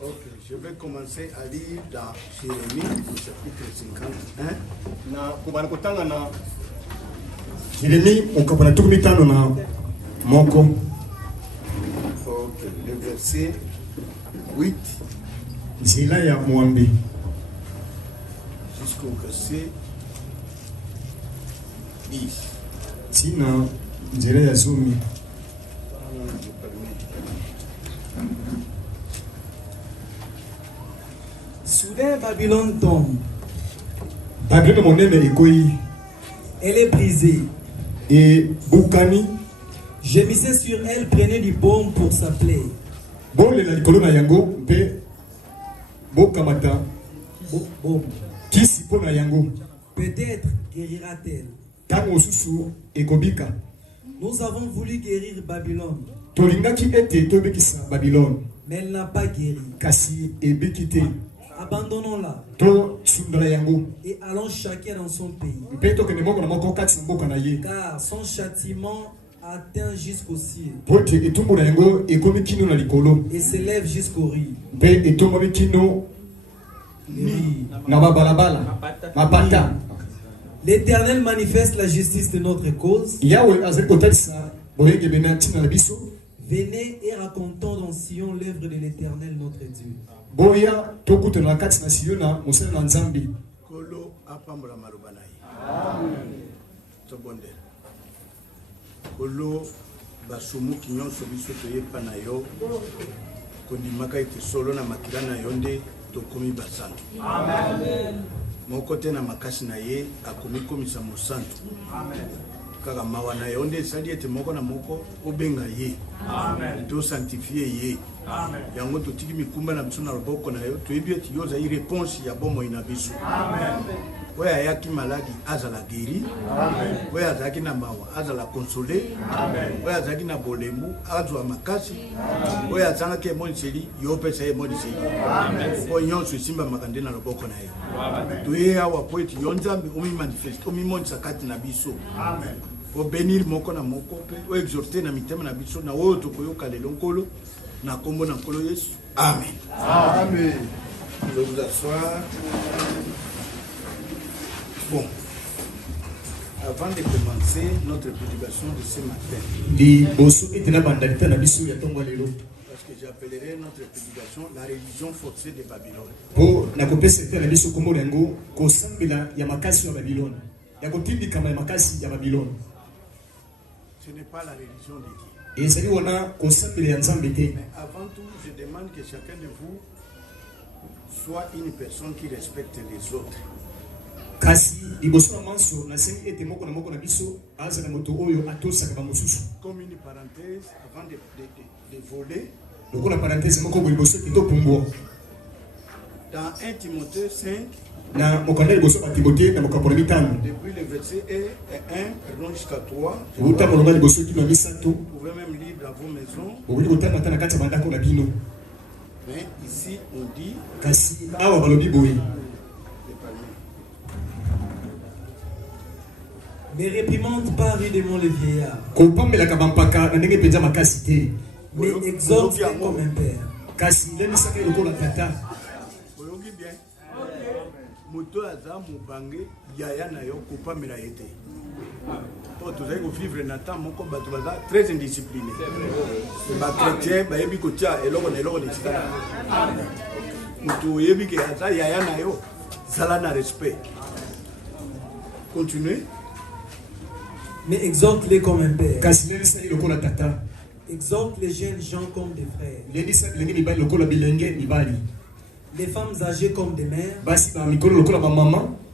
Ok, je vais commencer à lire dans Jérémie, au chapitre 51. Jérémie, on comprend tout le temps dans mon com. Ok, le verset 8 Zila ya Mwambi. jusqu'au verset 10. Tina Zila ya Zumi. Soudain, Babylone tombe. Babylone mon aime ekoi. Elle est brisée. Et Bukani. Gémissez sur elle, prenez du baume pour sa plaie. Bon le likolo na yango pe bokamata. Baume. Kisi po na yango. Peut-être guérira-t-elle. Tango susu ekobika. Nous avons voulu guérir Babylone. Tolingaki ete tobekisa Babylone. Mais elle n'a pas guéri. Kasi ebikite. Abandonnons-la. To sundala yango. Et allons chacun dans son pays. Pe to kene moko na moko kati mboka na ye. Car son châtiment atteint jusqu'au ciel. Pote etumbu na yango ekomi kino na likolo. Et s'élève jusqu'au riz. Pe etumbu kino na babalabala. Mapata. L'Éternel manifeste la justice de notre cause. Yahweh azali kotalisa boyenge benati na biso. Venez et racontons dans Sion l'œuvre de l'Éternel notre Dieu. Boya tokuta na kati na Siona mosala na Nzambi. Kolo apambola maloba na ye. Amen. Tobonde. Kolo basumuki nyonso biso toyepa na yo. Kondimaka ete solo na makila na yo nde tokomi basantu. Amen. Moko te na makasi na ye akomi komisa mosantu. Amen. Kaka mawa na yo nde esali ete moko na moko obenga ye. Amen. To sanctifie ye. Amen. Yango totiki mikumba na biso na loboko na yo toyebi ete yo ozali réponse ya bomoi na biso. Amen. Oyo ayaki maladi azala guéri. Amen. Oyo azalaki na mawa azala consolé. Amen. Oyo azalaki na bolembu azwa makasi. Amen. Oyo azangaki emoniseli yo opesa ye emoniseli. Amen. Oyo nyonso esimbamaka nde na loboko na ye. Amen. Toye awa po ete yo Nzambe omimanifeste omimonisa kati na biso. Amen. Po bénir moko na moko pe o exhorter na mitema na biso na oyo tokoyoka lelo nkolo na kombo na nkolo Yesu. Amen. Amen. Je vous asseoir. Bon, avant de commencer notre prédication de ce matin, parce que j'appellerai notre prédication la religion forcée de Babylone. Ce n'est pas la religion de Dieu. Mais avant tout, je demande que chacun de vous soit une personne qui respecte les autres. Kasi liboso na manso na sengi ete moko na biso azana moto oyo atosaka ba mosusu. Comme une parenthèse avant de voler. Donc la parenthèse moko liboso kito pumbo. Dans 1 Timothée 5 na mokanda liboso ba Timothée na mokapolo mitano. Depuis le verset 1 jusqu'à 3. Uta molonga liboso kino misato. Vous pouvez même lire dans vos maisons. Ouli kotana tana kati bandako na bino. Mais ici on dit kasi awa balobi boye. Ne réprimande pas rudement le vieillard. Mais exhorte comme un père. Moto aza mubange yaya na yo kopamela ete. To tozali ko vivre na temps moko bato baza très indiscipliné. Ba chrétien ba yebi ko tia eloko na eloko lekika. Moto yebi ke aza yaya na yo sala na respect. Continuez. Mais exhorte-les comme un père. Exhorte les jeunes gens comme des frères. Les femmes âgées comme des mères.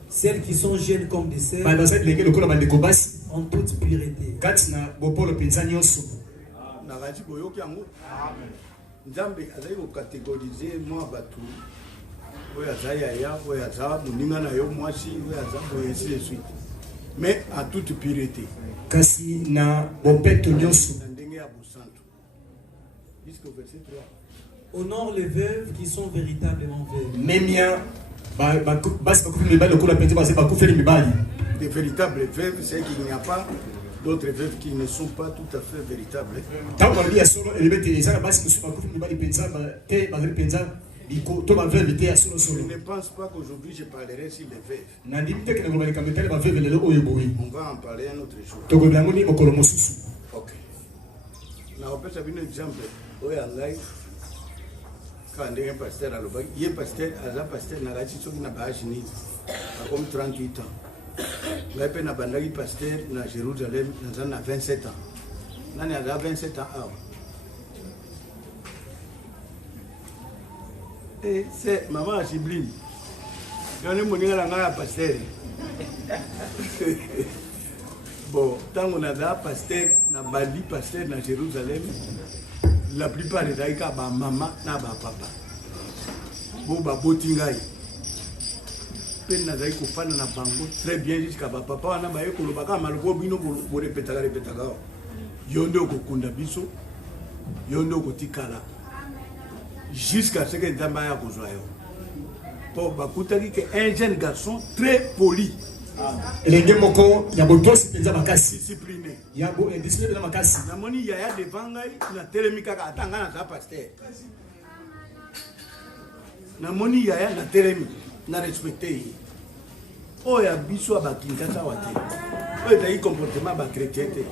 Celles qui sont jeunes comme des sœurs. En toute pureté. Nzambe azali ko catégoriser moi batu. Oya zaya oya za muninga na yo mwasi oya za boyesi de suite. Mais en toute pureté. Kasi na bopeto nyonso. Jusqu'au verset 3. Honore les veuves qui sont véritablement veuves. Memia des véritables veuves, c'est qu'il n'y a pas d'autres veuves qui ne sont pas tout à fait véritables. biko to ba veuve te ya solo Je solo ne pense pas qu'aujourd'hui je parlerai sur les veuves. na ndimi te ke na ngoma likambe ba veuve lelo oyo boyi On va en parler un autre jour. to ko blango ni mokolo mosusu Ok. Na opesa bino exemple oyo angai ka ndenge pasteur alobaki ye pasteur aza pasteur na kati soki na baage nini akomi 38 ans ngai mpe nabandaki pasteur na Jérusalem naza na 27 ans nani aza 27 ans awa c'est maman ya Sibline yone moninga na ngai ya pasteur bon ntango naza pasteur na bandi pasteur na Jérusalem la plupart ezalaki ka bamama na bapapa bo baboti ngai mpe nazalaki kofanda na bango très bien jusqu'à bapapa wana baye koloba kaka maloko bino borepetaka yo nde okokunda biso yo nde okotikala jusqu'à ce que nzambe aya kozwa yo mpo bakutaki ke un jeune garçon très poli elenge moko ya botosi mpenza makasi discipliné ya bo indiscipline na makasi namoni yaya devant ngai natelemi kaka ata ngai naza pasteur namoni yaya natelemi na respecte ye oyo ya biso ya bakinkasa awa te oyo ezali comportement bachrétien te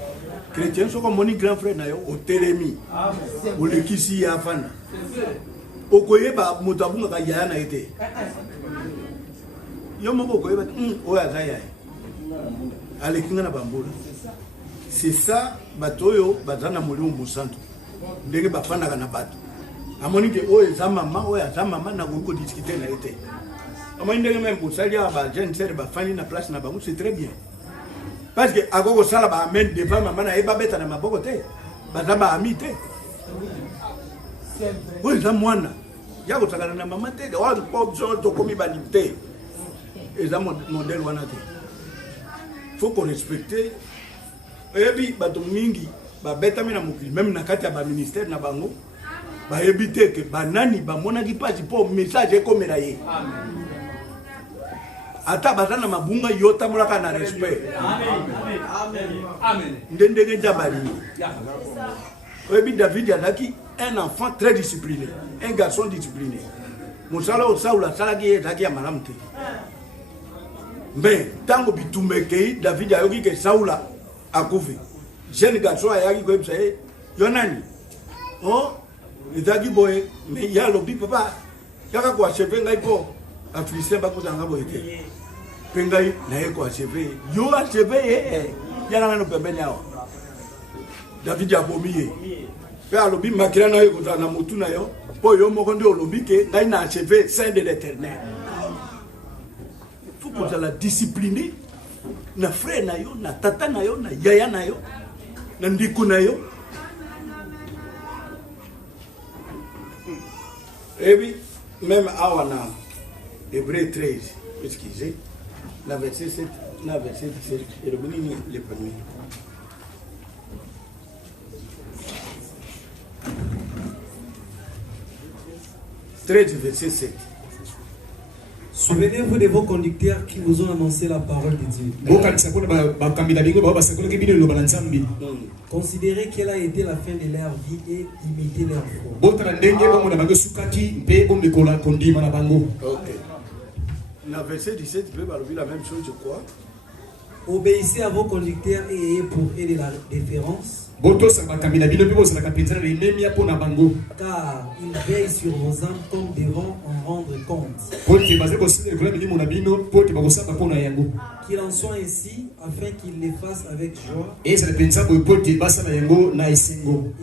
chrétien soko omoni grand frère na yo otelemi olekisi ye afanda okoyeba moto abungaka yaya na ye te yo moko okoyeba te oyo aza yaya aleki nga na bambula c'est ça bato oyo baza na molimo mosantu ndenge bafandaka na bato amoni ke oyo eza mama oyo aza mama nakoki kodiskute na ye te amoni ndenge meme bosali awa bajeune sere bafandi na place na bango c'est très bien parce que akoki kosala baamen devant mama na ye babeta na maboko te baza baami te oyo eza mwana ya kosakana na mama te oyo tokomi bandimi te eza modele wana te faut qu'on respecte oyebi bato mingi babetami na mokili même na kati ya baministère na bango bayebi te ke banani bamonaki mpasi mpo message ekomela ye ata baza na mabunga yo tambolaka na respect nde ndenge nzambe alingi oyebi David azalaki un enfant très discipliné un garçon discipliné mosala oyo Saul asalaki ye ezalaki ya malamu te mais ntango bitumba ekei David ayoki ke Saula akufi jeune garçon ayaki koyebisa ye yo nani o ezalaki boye mais ye alobi papa yaka koacheve ngai mpo bafilistin bakutanga boye te mpe ngai naye koacheve yo acheve ye yana nano pembeni awa David abomi ye mpe alobi makila na yo ekozala na motu na yo mpo yo moko nde olobi ke ngai na acheve saint de l'éternel faut kozala discipliné na frère na yo na tata na yo na yaya na yo na ndeko na yo ebi même awa na Hébreu 13 excusez na verset 7 na verset 17 elobi nini le premier verset 7. Souvenez-vous de vos conducteurs qui vous ont annoncé la parole de Dieu. Considérez quelle a été la fin de leur vie et imitez leur foi. Ok. Dans le verset 17, tu peux parler la même chose, je crois. Obéissez à vos conducteurs et ayez pour eux de la déférence. Car ils veillent sur vos âmes comme devant en rendre compte. Qu'il en soit ainsi, afin qu'ils les fassent avec joie et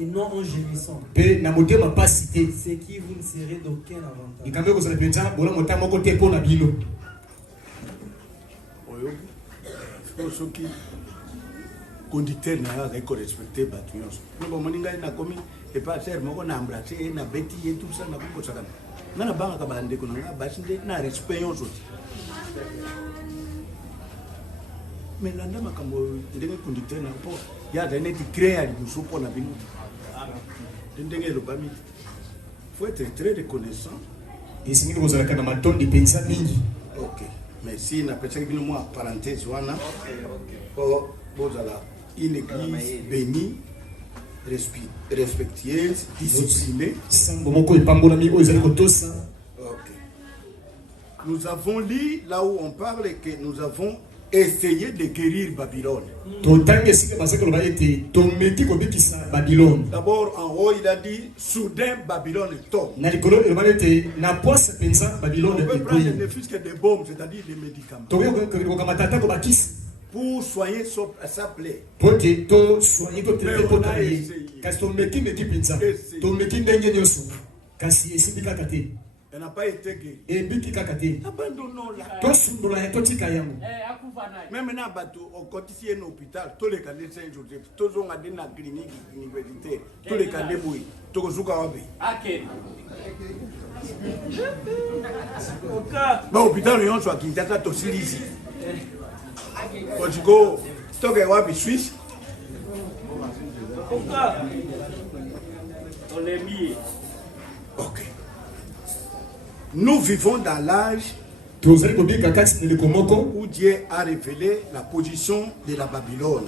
non en gémissant. C'est qui vous ne serez d'aucun avantage. Soki conducteur na yo azali korespecte bato nyonso no bomoni ngai nakomi epaser moko na embrase ye na beti ye tout ça nakokosakana nga na bangaka bandeko na nga basi nde na respect nyonso ti mais landa makambo ndenge conducteur na mpo ye azali neti crée ya liboso mpo na bino nde ndenge elobami faut être très reconnaissant esingi kozalaka na matondi mpenza mingi. Ok. Mais si na pesaki bino mwa parenthèse wana po bozala une église bénie respectueuse disciplinée sango moko epambolami oyo ezali kotosa Nous avons lu là où on parle que nous avons essayé de guérir Babylone. D'abord, en haut, il a dit soudain Babylone tombe. On peut prendre ne fût-ce que des bombes, c'est-à-dire des médicaments, pour soigner sa plaie. Elle n'a pas été guérie. Abandonnons-la. Même maintenant, on continue à l'hôpital, tous les cas de Saint-Joseph, tous les cas de la clinique universitaire, tous les cas de Bouy, tous les cas de bon, l'hôpital, on soit Kinshasa, tout ici. Quand tu go, tu es Suisse. Ok. Nous vivons dans l'âge où Dieu a révélé la position de la Babylone.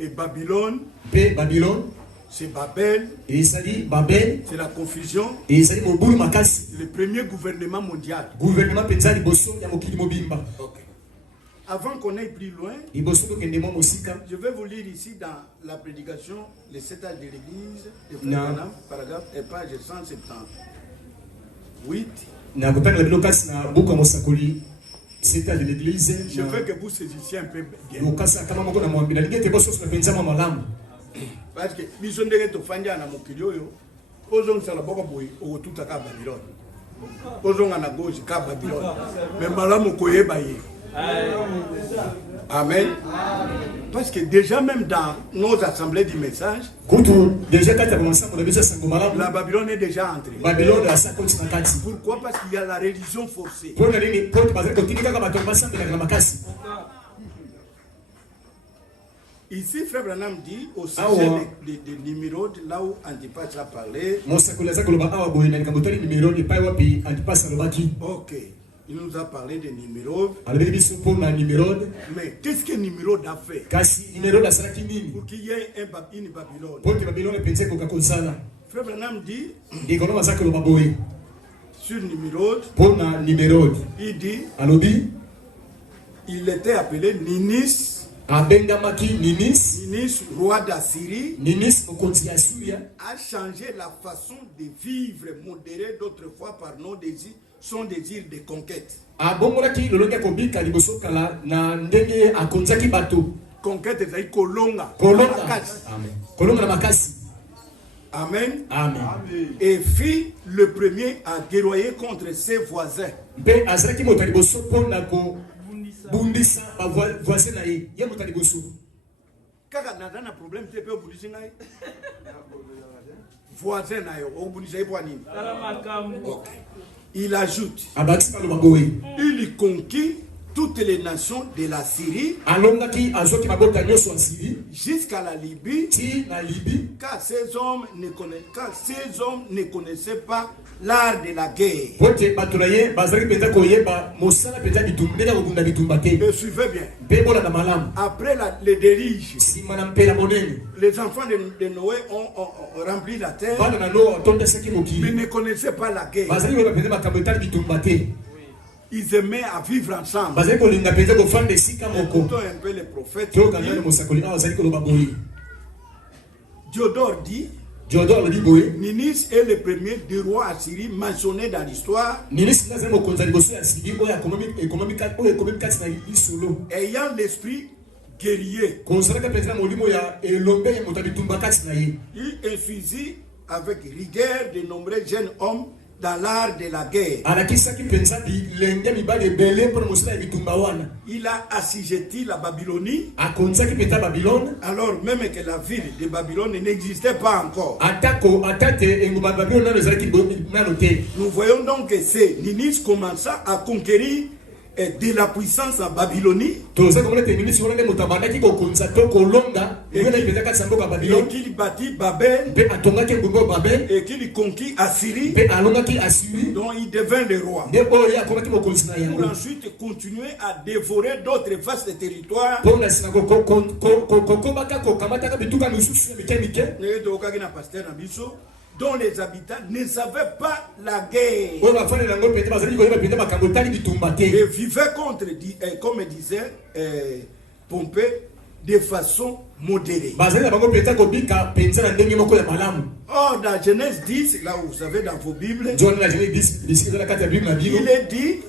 Et Babylone, c'est Babel, c'est la confusion, c'est le premier gouvernement mondial. Okay. Avant qu'on aille plus loin, je vais vous lire ici dans la prédication, les 7 âges de l'Église, de Frère paragraphe et page 178. Je veux que vous saisissiez un peu bien. Parce que nous sommes des gens qui ont Amen. Parce que déjà même dans nos assemblées du message, la Babylone est déjà entrée. Pourquoi? Parce qu'il y a la religion forcée. Ici, Frère Branham dit au sujet de Nimrod, là où Antipas a parlé. Ok. Il nous a parlé de Nimrod. Mais qu'est-ce que Nimrod a fait pour qu'il y ait une Babylone? Frère Branham dit sur Nimrod, il dit il était appelé Ninis. Ninis, roi d'Assyrie, a changé la façon de vivre modéré d'autrefois par son désir de conquête. Conquête, c'est kolonga. Amen. Amen. Et fit le premier à guerroyer contre ses voisins. Kaka nadana problème te pe obundisi ngai. Voisin na yo obundisa ipo nini? Okay. Il ajoute. Il conquit toutes les nations de la Syrie jusqu'à la Libye, car ces hommes ne connaissaient pas l'art de la guerre. Mais suivez bien. Après les déluge, les enfants de Noé ont rempli la terre, mais ne connaissaient pas la guerre. Ils aimaient à vivre ensemble. Écoutons un peu les prophètes. Diodore dit Ninis est le premier des rois assyriens mentionné dans l'histoire, ayant l'esprit guerrier. Il infusit avec rigueur de nombreux jeunes hommes dans l'art de la guerre. Il a assujetti la Babylonie, alors même que la ville de Babylone n'existait pas encore. Nous voyons donc que c'est Ninis commença à conquérir de la puissance en Babylonie, et qu'il bâtit Babel, et qu'il conquit Assyrie, dont il devint le roi, pour ensuite continuer à dévorer d'autres vastes territoires. dont les habitants ne savaient pas la guerre et vivaient contre, comme disait Pompée, de façon modérée. Or, dans Genèse 10, là où vous savez dans vos Bibles, il est dit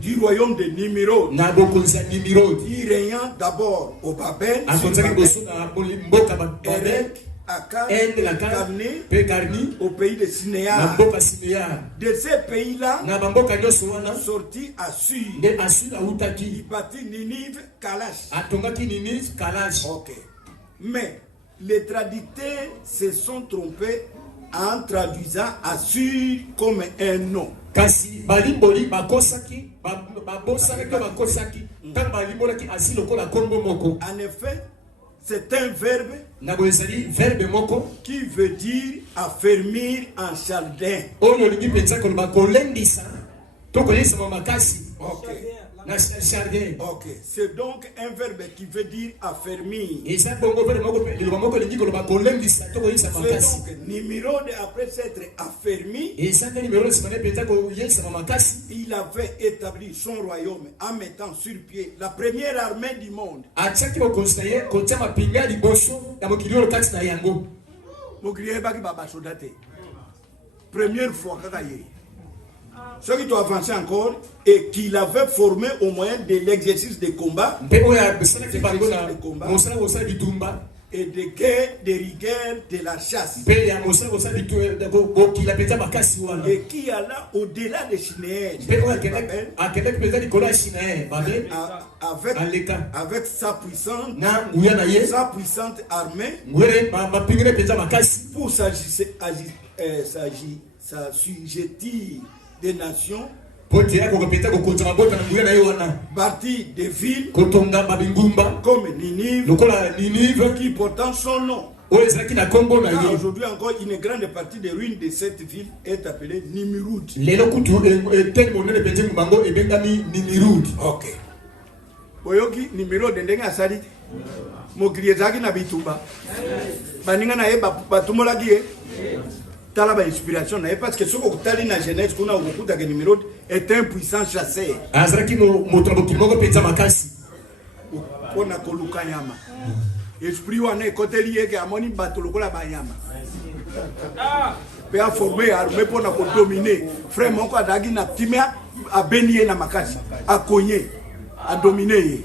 du royaume de Nimrod, il régnant d'abord au Babel, Erech, Akkad, Calné, au pays de Sinéar. De ces pays-là, sorti Assur. Il bâtit Ninive, Kalash. Ok. Mais les traducteurs se sont trompés en traduisant Assur comme un nom. En effet, c'est un verbe qui veut dire affermir en jardin. Ok, c'est donc un verbe qui veut dire affermir. C'est donc Nimrod, après s'être affermi, il avait établi son royaume en mettant sur pied la première armée du monde. Première fois ceux qui ont avancé encore et qu'il avait formé au moyen de l'exercice de combat, et de guerre, de rigueur, de la chasse, et qui alla au-delà de Shinéer avec sa puissante armée pour s'assujettir des nations, bâti des villes comme Ninive, qui portant son nom. Aujourd'hui encore, une grande partie des ruines de cette ville est appelée Nimrud. Ok. Boyoki Nimrud ndenge asali. Mokriye zaki na bitumba. Baninga na eba batumolaki talaba inspiration parce que ce que vous avez dans la Genèse, qu'on a beaucoup de Nimrod est un puissant chasseur. On a koluka nyama. Esprit wana côté lié que amoni batolo la banyama. Pe a formé armée pour na dominer. Frère mon quoi dagi na timia a bénier na makasi, a cogner, a dominer.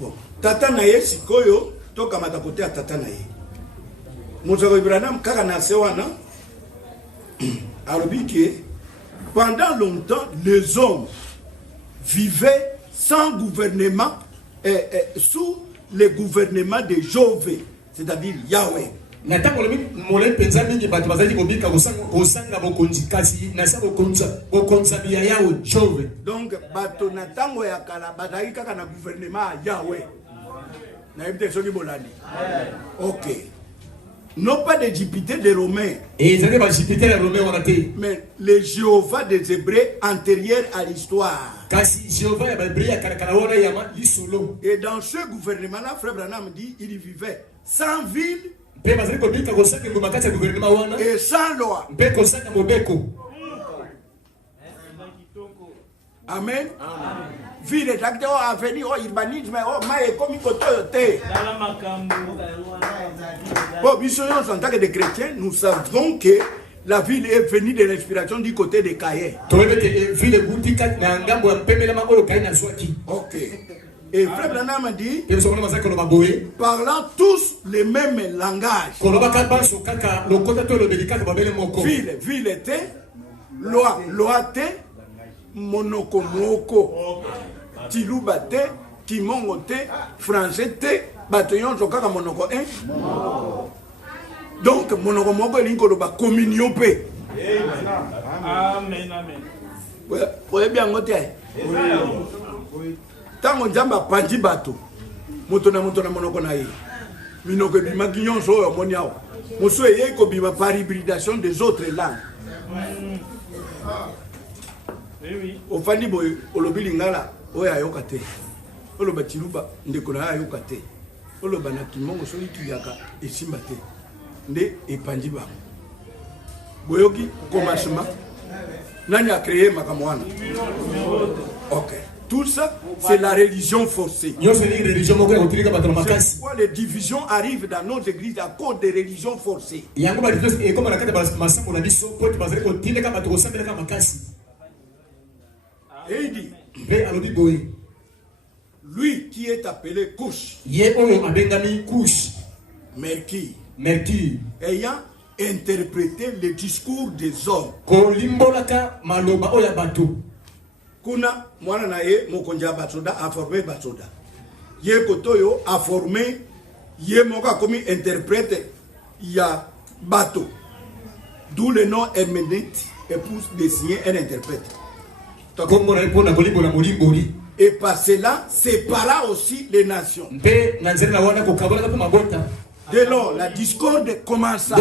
Bon, tata na ye sikoyo to kamata côté à tata na ye. Pendant longtemps, les hommes vivaient sans gouvernement, sous le gouvernement de Jové, c'est-à-dire Yahweh. Donc, Batonatango ya Kalabadaï Kakana gouvernement Yahweh. Ok. Non pas des députés des Romains, mais les Jéhovah des Hébreux antérieurs à l'histoire. Et dans ce gouvernement-là, Frère Branham dit il vivait sans ville et sans loi. Amen. Ville est acteur à venir au urbanisme, au maïs comme côté. Bon, en tant que des chrétiens, nous savons que la ville est venue de l'inspiration du côté de Caïn. Ok. Et Frère Branham dit, parlant tous le même langage. Ville était, loi était, monoko moko. Tiluba te, Kimongo te, français te, bataillon jokaka monoko un. Donc monoko moko elingo ba communion pe. Amen amen. Vous bien ngote. Tango njamba panji bato. Moto na monoko na ye. Minoko bima kinyon so yo moniao. Moso ye ko bima par hybridation des autres langues. Oui. Ofandi boy olobi lingala. Oya yokate. Oloba Tiluba ndeko na yokate. Oloba na Kimongo soli tuyaka esimbate. nde epandi bango. Boyoki commencement nani a créé makamwana. OK. Tout ça, c'est la religion forcée. Pourquoi les divisions arrivent dans nos églises à cause des religions forcées? Et il dit, lui qui est appelé Couche, Mercure, ayant interprété le discours des hommes. Kuna mwana na ye mokonja batsoda a formé batsoda. Ye kotoyo a formé ye moka komi interprète ya bateau. D'où le nom Herménite épouse de signer un interprète. Et par cela sépara aussi les nations. Dès lors la discorde commença.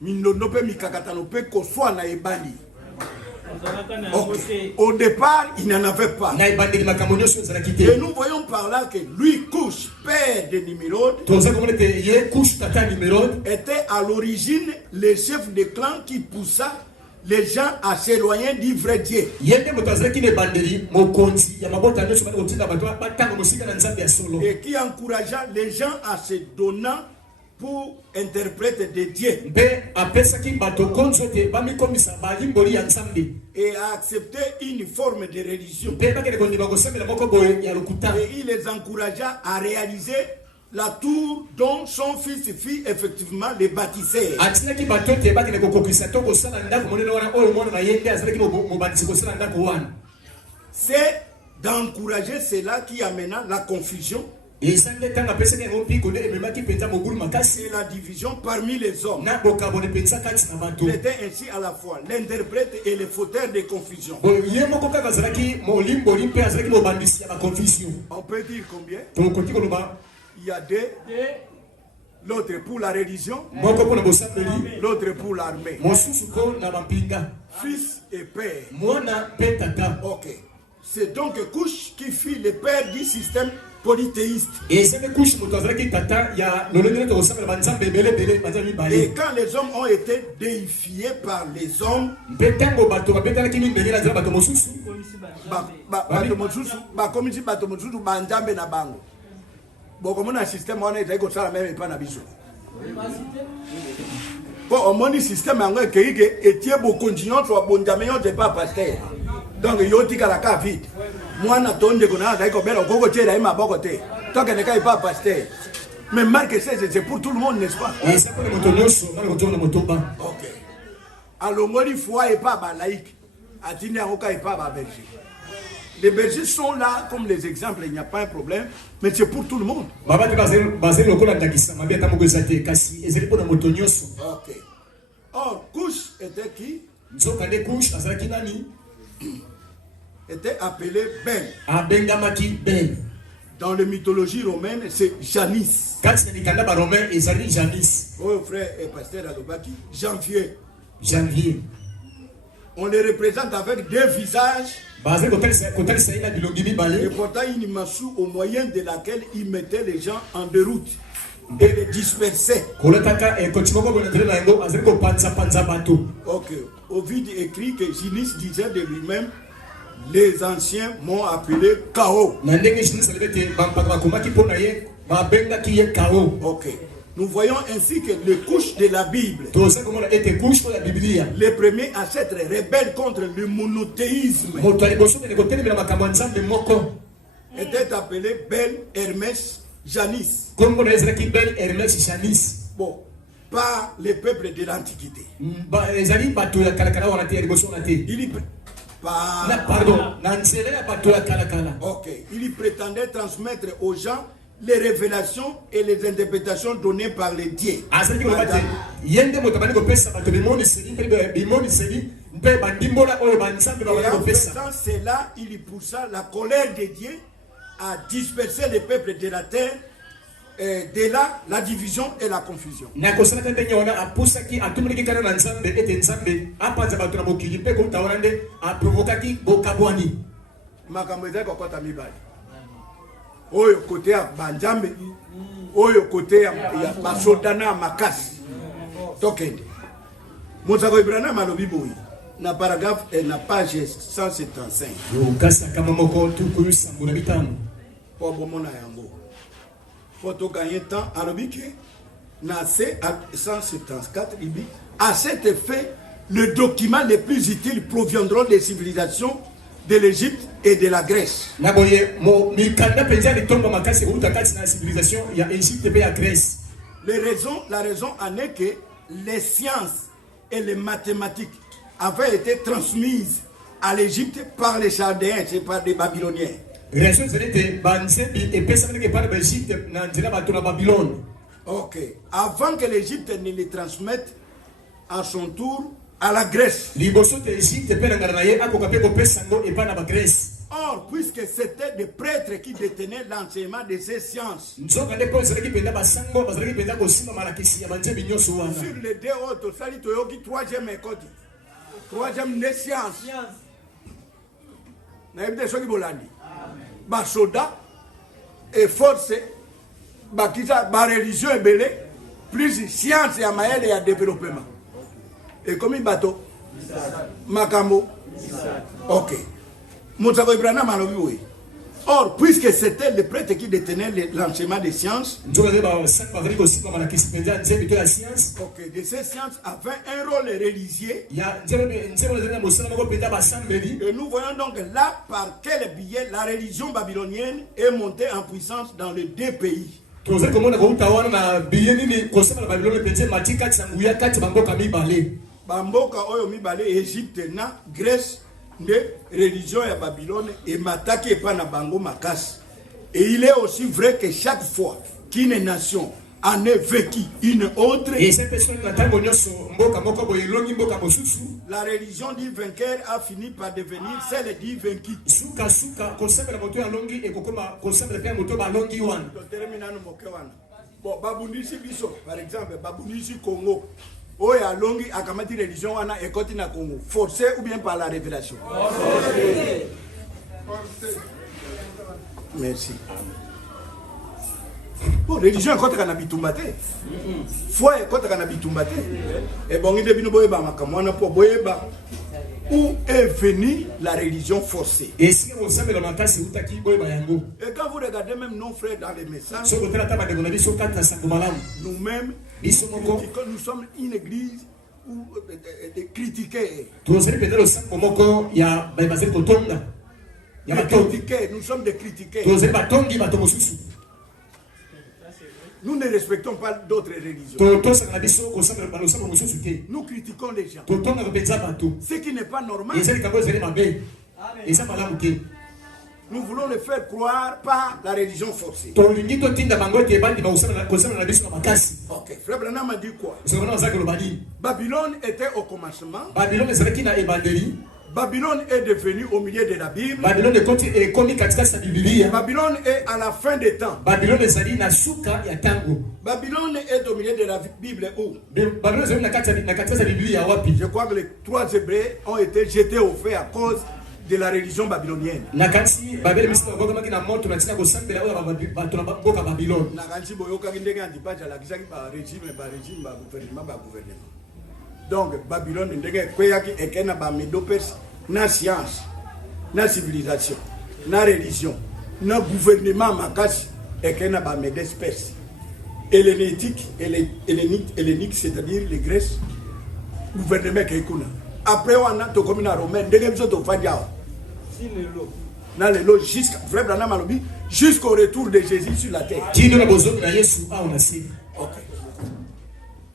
Mindonope mikakatanope koswa na ebali. Okay. Au départ, il n'en avait pas. Et nous voyons par là que lui, Couche, père de Nimrod, était à l'origine le chef de clan qui poussa les gens à s'éloigner du vrai Dieu. Et qui encouragea les gens à se donner pour interpréter des dieux et à accepter une forme de religion. Et il les encouragea à réaliser la tour dont son fils fit effectivement les bâtisseurs. C'est d'encourager cela qui amena la confusion et la division parmi les hommes. Il était ainsi à la fois l'interprète et le fauteur de confusion. On peut dire combien? Il y a deux. L'autre pour la religion, l'autre pour l'armée. Fils et père. Ok. C'est donc Couche qui fut le père du système polythéiste. Et quand les hommes ont été déifiés par les hommes, comme un système, on est ça même pas n'abiso. Bon, au moins le système anglais qui est étié beaucoup continuant soit bon d'améliorer de pas pasteur. Donc il y a aussi la cave vide. Moi na tonde kona d'aiko belo koko tela ima bokote. Tant que ne kai pas pasteur. Mais Marc c'est pour tout le monde, n'est-ce pas? OK. Alors moi il faut et pas ba laïque. Atini aroka et pas ba berger. Les bergers sont là comme les exemples, il n'y a pas un problème, mais c'est pour tout le monde. OK. Or, Couche était qui? Était appelé Ben. Dans la mythologie romaine, c'est Janis. Oh frère et pasteur Alobaki, Janvier. On les représente avec deux visages. Et pourtant une massue au moyen de laquelle ils mettaient les gens en déroute et les dispersaient. Ok. Ovide écrit que Janis disait de lui-même: les anciens m'ont appelé Chaos. Ok. Nous voyons ainsi que les couches de la Bible, les premiers à s'être rebelles contre le monothéisme, étaient appelés Bel, Hermès, Janis. Bon, par les peuples de l'Antiquité. Ok. Il prétendait transmettre aux gens les révélations et les interprétations données par les dieux. En faisant cela, il poussa la colère de Dieu à disperser les peuples de la terre. De là, la division et la confusion. Oyo côté à Banjambe oyo côté ya basodana makasi tokende mozako ibrana malobi boyi na paragraphe na page 175 kasi akamamoko tukuyu na bitano po bomona yango po to gagner temps alobi ke na C 174 ibi à cet effet le document les plus utiles proviendront des civilisations de l'Égypte et de la Grèce. La raison en est que les sciences et les mathématiques avaient été transmises à l'Égypte par les Chaldéens et par les Babyloniens. Ok. Avant que l'Égypte ne les transmette à son tour à la Grèce. Or, puisque c'était des prêtres qui détenaient l'enseignement de ces sciences, sur les deux autres, troisième école, troisième des sciences. Basoda et force, religion et belé, plus science et amaël et développement. Et comme il bateau, Makambo, ok. Or, puisque c'était le prêtre qui détenait l'enseignement des sciences, ok, de ces sciences avaient un rôle religieux. Et nous voyons donc là par quel biais la religion babylonienne est montée en puissance dans les deux pays. Bamboka oyo mibale Égypte na Grèce de religion ya Babylone et mataki epa na bango makasi. Et il est aussi vrai que chaque fois qu'une nation en est vécu une autre, la religion du vainqueur a fini par devenir celle du vaincu. Bon, Babundisi Biso, par exemple, Babundisi Congo. Oye alongi akamati religion wana ekoti na Congo, forcé ou bien par la révélation? Merci. Bon, religion ekoti kana bitumbate. Foi ekoti kana bitumbate. Et bon ide bino boyeba makamwana po boyeba où est venue la religion forcée. Et quand vous regardez même nos frères dans les messages, nous-mêmes, nous sommes une église où critiquer. Nous sommes des critiqués. Nous ne respectons pas d'autres religions. Nous critiquons les gens. Ce qui n'est pas normal. Nous voulons le faire croire par la religion forcée. Ok, Frère Branham a dit quoi? Babylone était au commencement. Babylone est devenue au milieu de la Bible. Babylone est à la fin des temps. Babylone est au milieu de la Bible où? Je crois que les 3 Hébreux ont été jetés au feu à cause de la religion babylonienne. Donc, Babylone, na science, na civilisation, na religion, na gouvernement makasi, et na Médès Perse. Hellénique, c'est-à-dire les Grecs, gouvernement Kekuna. Après, on a tout comme na Romain, jusqu'au retour de Jésus sur la terre. Okay.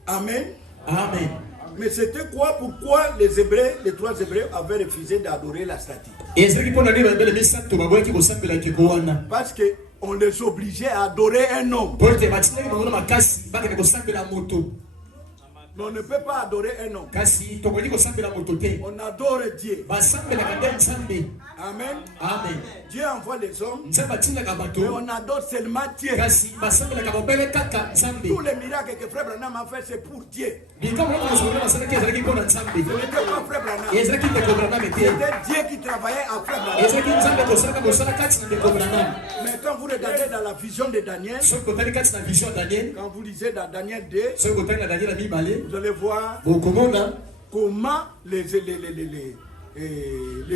Amen. Amen. Mais c'était quoi? Pourquoi les Hébreux, les 3 Hébreux avaient refusé d'adorer la statue? Parce qu'on les obligeait à adorer un homme. Mais on ne peut pas adorer un homme. kasi tokoki kosambela moto te. On adore Dieu. Basambelaka nde nzambe. Amen. Amen. Dieu envoie les hommes. Nzambe atindaka Mais bato on adore seulement Dieu. kasi basambelaka bobele kaka nzambe. Tous les miracles que Frère Branham a fait, c'est pour Dieu. likambo moko nyonso basalaki ezalaki mpo na nzambe. Ce n'était pas Frère Branham. ezalaki ndeko Branham te. C'était Dieu qui travaillait à Frère Branham. ezalaki nzambe kosalaka mosala kati na ndeko Branham. Mais quand vous regardez dans la vision de Daniel, soki kotali kati na vision ya Daniel, quand vous lisez dans Daniel 2, soki kotali na Daniel ya mibale, vous allez voir bokomona comment les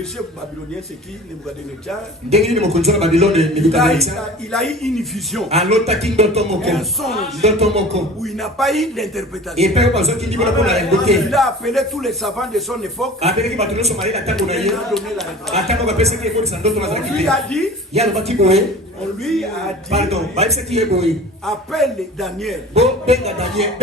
chefs babyloniens, c'est qui Nebuchadnezzar, ndenge nini mokonzi wa Babilone Nebukadnezar il a eu une vision, alotaki ndoto moko, un songe ndoto moko où il n'a pas eu d'interprétation. epe oyo bazwaki ndimona mpona yango te. Il a appelé tous les savants de son époque. abelaki bato nyonso mayele ntango na Il ye, a donné la réponse. ata moko apesaki emonisa ndoto nazalaki On lui te. a dit, ye alobaki boye, on lui a dit, pardon, bayebisaki ye boye, appelle Daniel. bo benga Daniel.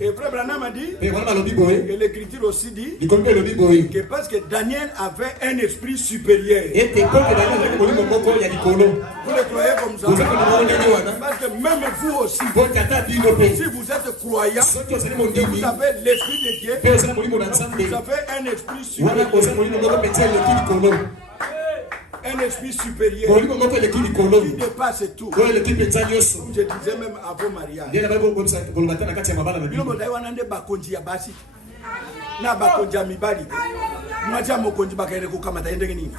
Et Frère Branham a dit, Mpe wana balobi boye, et l'écriture aussi dit, likombi mpe elobi boye, que parce que Daniel avait un esprit supérieur. ete mpoke Daniel azalaki molimo moko ya likolo. Vous le croyez comme ça? ozalaki molimo ndenge wana, Parce que même vous aussi, mpoke ata bino mpe si vous êtes croyant, soki ozali que vous mondimi avez l'esprit de Dieu, mpe ozali molimo na nzambe, vous avez un esprit wana ozali supérieur. molimo moko mpenza eleki likolo, Un esprit supérieur molimo moko eleki likolo qui dépasse tout. oyo eleki mpenza nyonso. Je disais même avant mariage. nde na bali koloba te na kati ya mabala na Bino bino. bodai wana nde bakonzi ya basi na bakonzi ya mibali te. Mwati ya mokonzi bakaende kukamata ndenge nini?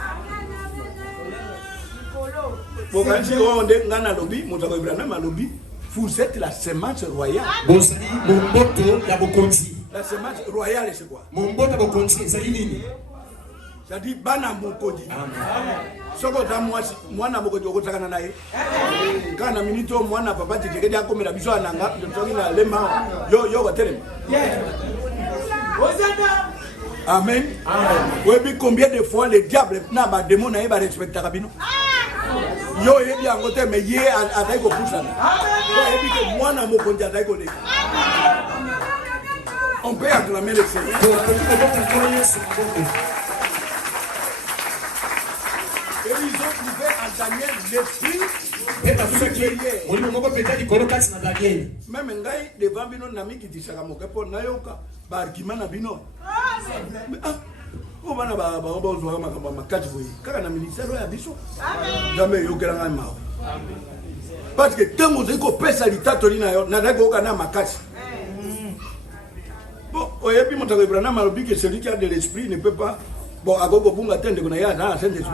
Bokanzi onde ngana lobi mutako Ibrahim alobi vous êtes la semence royale. bozali momboto ya bokonzi. La semence royale c'est quoi? momboto ya bokonzi ezali nini? C'est-à-dire bana mokonzi. Soko za mwasi mwana mokonzi okotaka naye. Kana minito mwana papa tijekedi akomela biso ananga ntoki na lema yo kotelema. Amen. Oui, mais combien de fois le diable n'a pas démon n'a pas respecté Rabino? Yo yebi angote mais ye ataiko poussa. Yo yebi que moi na mokonzi ataiko le. On peut acclamer le Seigneur. Et ils ont trouvé en Daniel l'esprit supérieur. molimo moko mpenza likolo kati na Daniel. Même ngai devant bino na miki tisaka mokepo nayoka ba argument na bino. Oh bana ba ozwa makambo makati boye. Kaka na ministère ya biso. Jamais yokela ngai mawo. Parce que tango ziko pesa litato lina yo na dako kana makati. Bon, oyebi motako Ibrahim alobi que celui qui a de l'esprit ne peut pas. Bon, agogo bunga tende kuna ya na Saint-Esprit.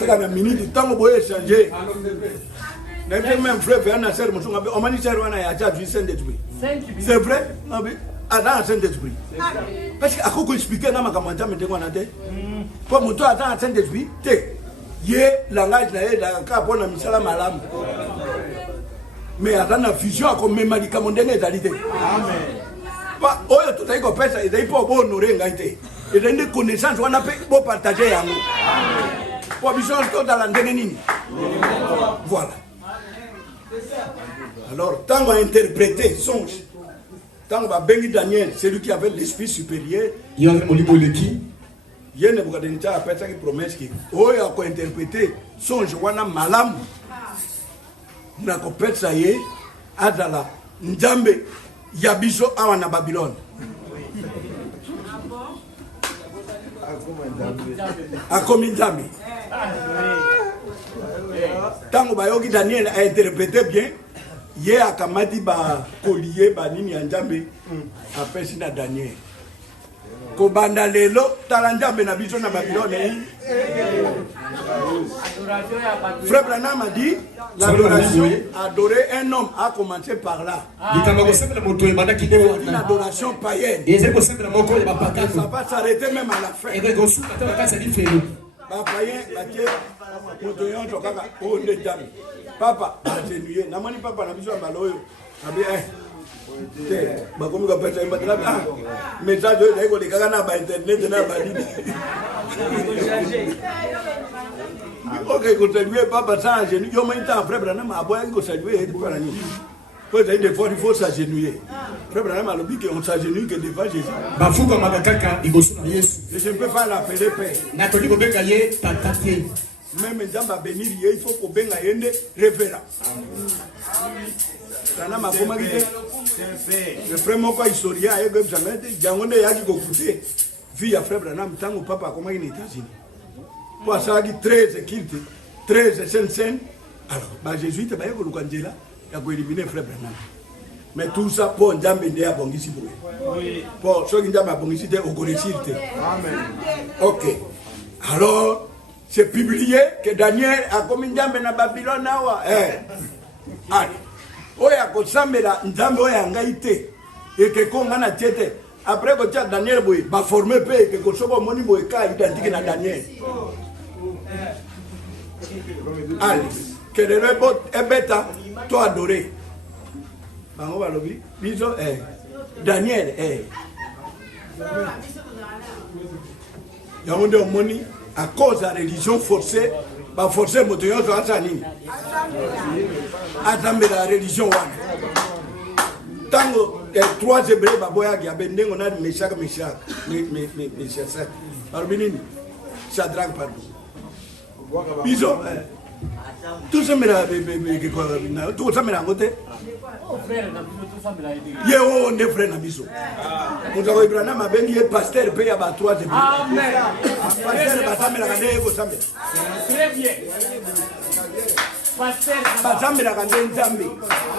Kaka na minute tango boye changer. Même frère Fernand Serre Moussonga, on m'a dit que a déjà vu Saint-Esprit. C'est vrai? Attends, Saint-Esprit. Parce que à quoi expliquer dans ma campagne, mais on a dit, pour mon tour, attends, Saint-Esprit, yé, langage, la capone, la misala malam. Mais attends, la fusion, comme même médicament, n'est pas l'idée. Pas, oh, tout à fait, ça, il n'est pas bon, honorer, et des connaissances, on a pas partagé à nous. Pour vision, dans la dénénie. Voilà. Alors, tant qu'on a interprété songe, tant qu'on a béni Daniel, celui qui avait l'esprit supérieur, il y a Nebuchadnezzar appelle ça qui promesse qui, oh, il a interprété songe, wana malam, n'a pas fait ça y est, adala, njambe, yabiso awana Babylone. Akomi njambe. Tant que Daniel a interprété bien, il y a Kamadi ba collier ba nini anjambe après sina Daniel. Ko banda lelo talanjambe na biso na Babylone. Frère Branham a dit l'adoration, adorer un homme a commencé par là. Une adoration païenne. Ça va s'arrêter même à la fin. Ba païen ba tie motoyon to kaka o ne jam papa atenuye na moni papa na biso mbalo yo abi te ba komi ka pesa imba tla message yo dai ko le kaka na ba internet na ba dini ok ko saluer papa ça genou yo mai ta frère Branham aboya ko saluer et pour ani faut des fois il faut s'agenouiller. Frère Branham a dit qu'on s'agenouille que devant Jésus. Bafuka makaka ibosu na Yesu. Je ne peux pas l'appeler père. Na toli ko benga ye tata te. Même Nzamba bénir, il faut qu'on benga yende révérend. Kana makoma kite. Le frère moko historien ayo que jamais jangonde yaki kokute. Vie ya frère Branham tango papa koma ni États-Unis. Pour ça qui 13 kilte, 13 sen. Alors, ba jésuite ba yeko lukanjela ya ko éliminer frère Branham. Mais tout ça pour Nzambe ndé abongisi boye. Oui. Pour ceux qui Nzambe abongisi te okoresirte. Amen. OK. Alors, c'est publié que Daniel a commis Nzambe na Babylone awa. Allez. Oya kosambela Nzambe oya ngaite. Et que konga na tiete. Après que tu as Daniel boye, ba former pe que kosoko moni boye ka identique na Daniel. Allez. Que le rebot ebeta to adoré. Bango balobi biso Daniel yango nde omoni à cause de la religion forcée ba forcer moto nyonso aza nini atambela la religion wana tango 3 hébreux baboyaki abe ndengo na Meshach balobi nini Shadrach pardon biso tout ça me l'a tout ça me l'a ngote ye o ne frère na biso mutako Ibrahim abengi ye pasteur pe ya ba 3 de amen pasteur ba samela kande ko samela très bien pasteur ba samela kande nzambe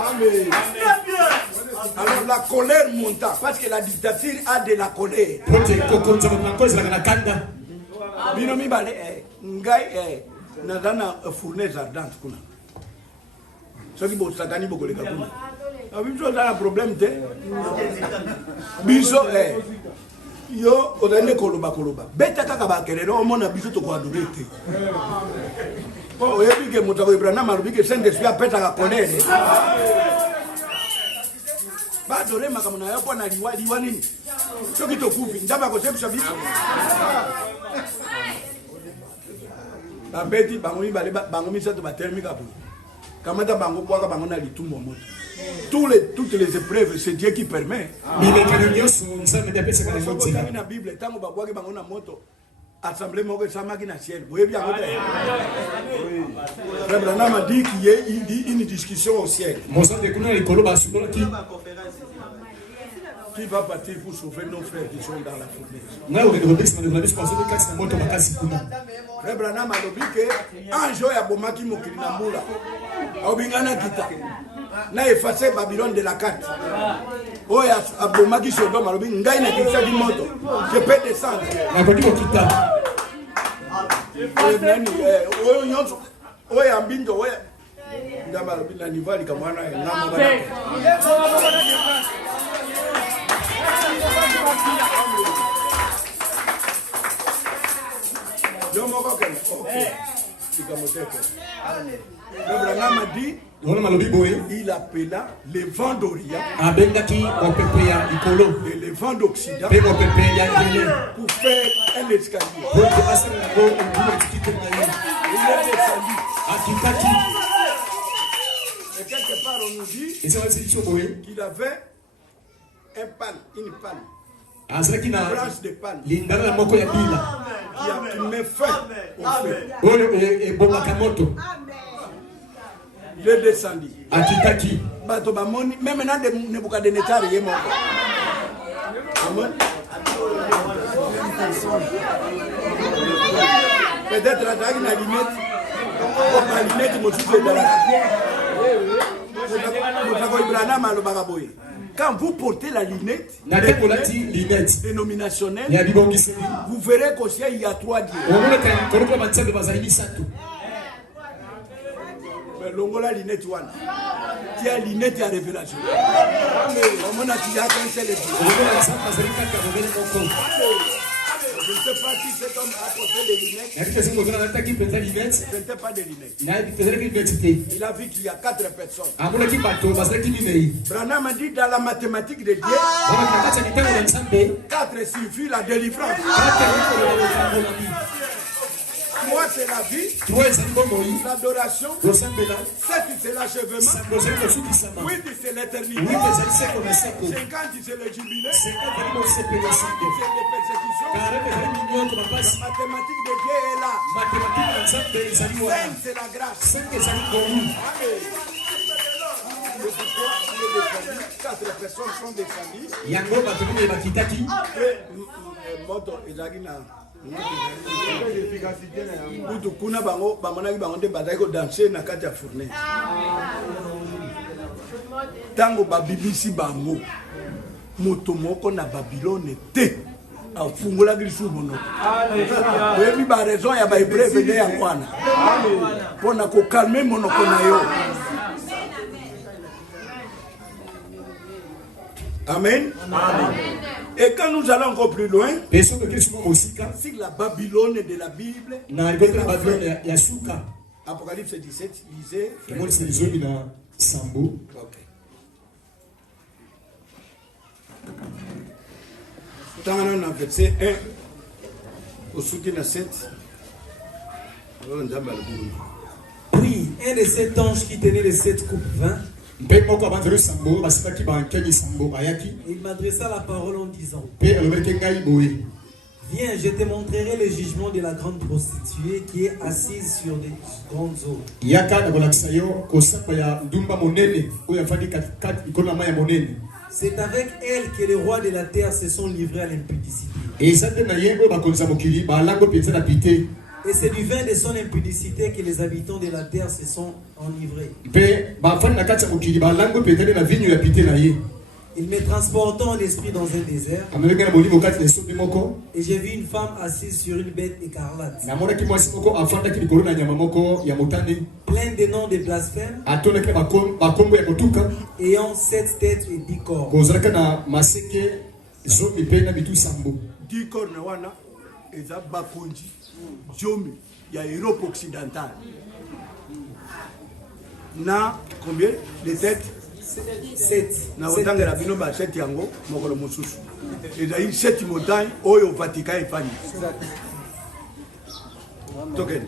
amen très bien. Alors la colère monta parce que la dictature a de la colère bino mi bale ngai Nazana fournaise ardente kuna. Ceux qui bossent sakani boko le kapuna. Abiso za problème te. Biso yo odane koloba. Beta kaka ba kelero omona biso to ko adorer te. Bon, yebi ke mutako Ibrahim alubi ke Saint-Esprit apeta ka colère. Ba adorer makamuna yo pona liwa nini. Ceux qui to kufi ndaba ko sepsa biso. Babeti bangomi bale bangomi ça to batermika pour kamata bango kwa bango na litumbo moto toutes les épreuves c'est Dieu qui permet il est canonnier son ça me dépêche quand on dit dans la Bible tango ba kwa bango na moto assemblée moko samaki na ciel boye bien ngote oui Frère Branham a dit qu'il y a une discussion au ciel mon sang de kuna ikolo ba sukola qui va partir pour sauver nos frères qui sont dans la fournaise. Frère Branham a dit que anjo ya bomaki mokili na mbula obingana kita na effacer Babylone de la carte. Oya abomaki Sodome alobi ngai na kisa di moto. Je peux descendre. Na kodiko kita. Oyo nyonso oya mbindo oya ndaba alobi na nivali kamwana ngamo bana. Abraham a dit il appela les vents d'Orient et les vents d'Occident pour faire un escalier. Il est descendu. Et quelque part on nous dit qu'il avait une palme. Une branche de palme qui met fin au feu. Il est descendu. Même maintenant, Nebuchadnezzar est mort. Peut-être la drague n'a limite. La limite, mon fils est dans la quand vous portez la lunette dénominationnelle, vous verrez qu'au ciel il y a 3 dieux. Mais l'ongo la lunette one. Tu as lunette à révélation. On a dit qu'un seul Dieu. Je ne sais pas si cet homme a porté des lunettes. Je ne sais pas des lunettes. Il a vu qu'il y a 4 personnes. Branham a dit dans la mathématique de Dieu, 4 suffit la délivrance. 3 c'est la vie. 3 ezali bomoi. L'adoration. Kosambela. 7 c'est l'achèvement. Sango ezali kosukisama. 8 c'est l'éternité. 8 ezali seko na seko. 50 c'est le jubilé. 50 ezali mosepelo sango. C'est les persécutions. 40 ezali minyoko mapasi. La mathématique de Dieu est là. Mathématique na nzambe ezali 5 wana. c'est la grâce. 5 ezali komu. Le pourquoi il est descendu. 4 personnes sont descendues. Yango bato mine bakitaki. Moto ezalaki na kutu kuna bango bamonaki bango nde bazalaki kodanse na kati ya fournaise. Ntango babibisi bango moto moko na Babylone te afungolaki lisusu monoko. Oyebi baraison ya bahébreu vene yango wana mpo na kokalme monoko na yo. Amen. Amen. Et quand nous allons encore plus loin, si la Babylone de la Bible, Apocalypse 17, lisez. Dans le verset 1 au soutien 7. Puis un de ces anges qui tenait les 7 coupes vin, il m'adressa la parole en disant: viens, je te montrerai le jugement de la grande prostituée qui est assise sur des grandes eaux. C'est avec elle que les rois de la terre se sont livrés à l'impudicité. Et c'est du vin de son impudicité que les habitants de la terre se sont enivrés. Il me transporta en esprit dans un désert. Et j'ai vu une femme assise sur une bête écarlate, pleine de noms de blasphème, ayant 7 têtes et 10 cornes. 10 cornes wana eza bakonzi Jomi ya Europe occidentale. Na combien de têtes? 7. Na otanga la bino ba 7 yango mokolo mosusu. Eza 7 montagnes oyo Vatican efani. Token.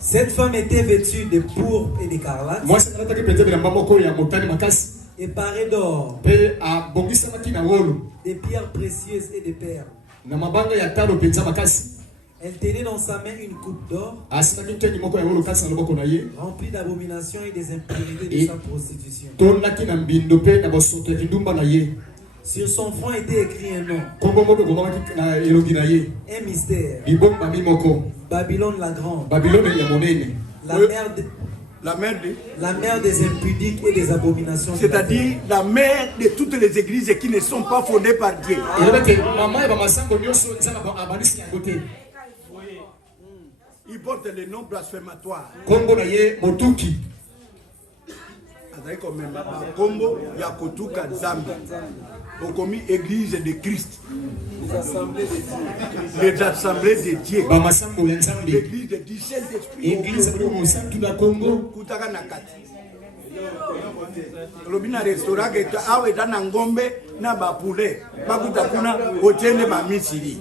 Cette femme était vêtue de pourpre et d'écarlate, et parée d'or, des pierres précieuses et de perles. Elle tenait dans sa main une coupe d'or remplie d'abominations et des impurités de sa prostitution. Sur son front était écrit un nom, un mystère: Babylone la grande, la mère des impudiques et des abominations. C'est-à-dire la mère de toutes les églises qui ne sont pas fondées par Dieu. Il porte le nom blasphématoire. Kombo ya kotuka Nzambe. Okomi église de Christ. Les assemblées de Dieu. L'église du Saint-Esprit. Kutaka nakati. Lobina restaurant que awe dana ngombe na ba poulet. Bakuta kuna otende ba misiri.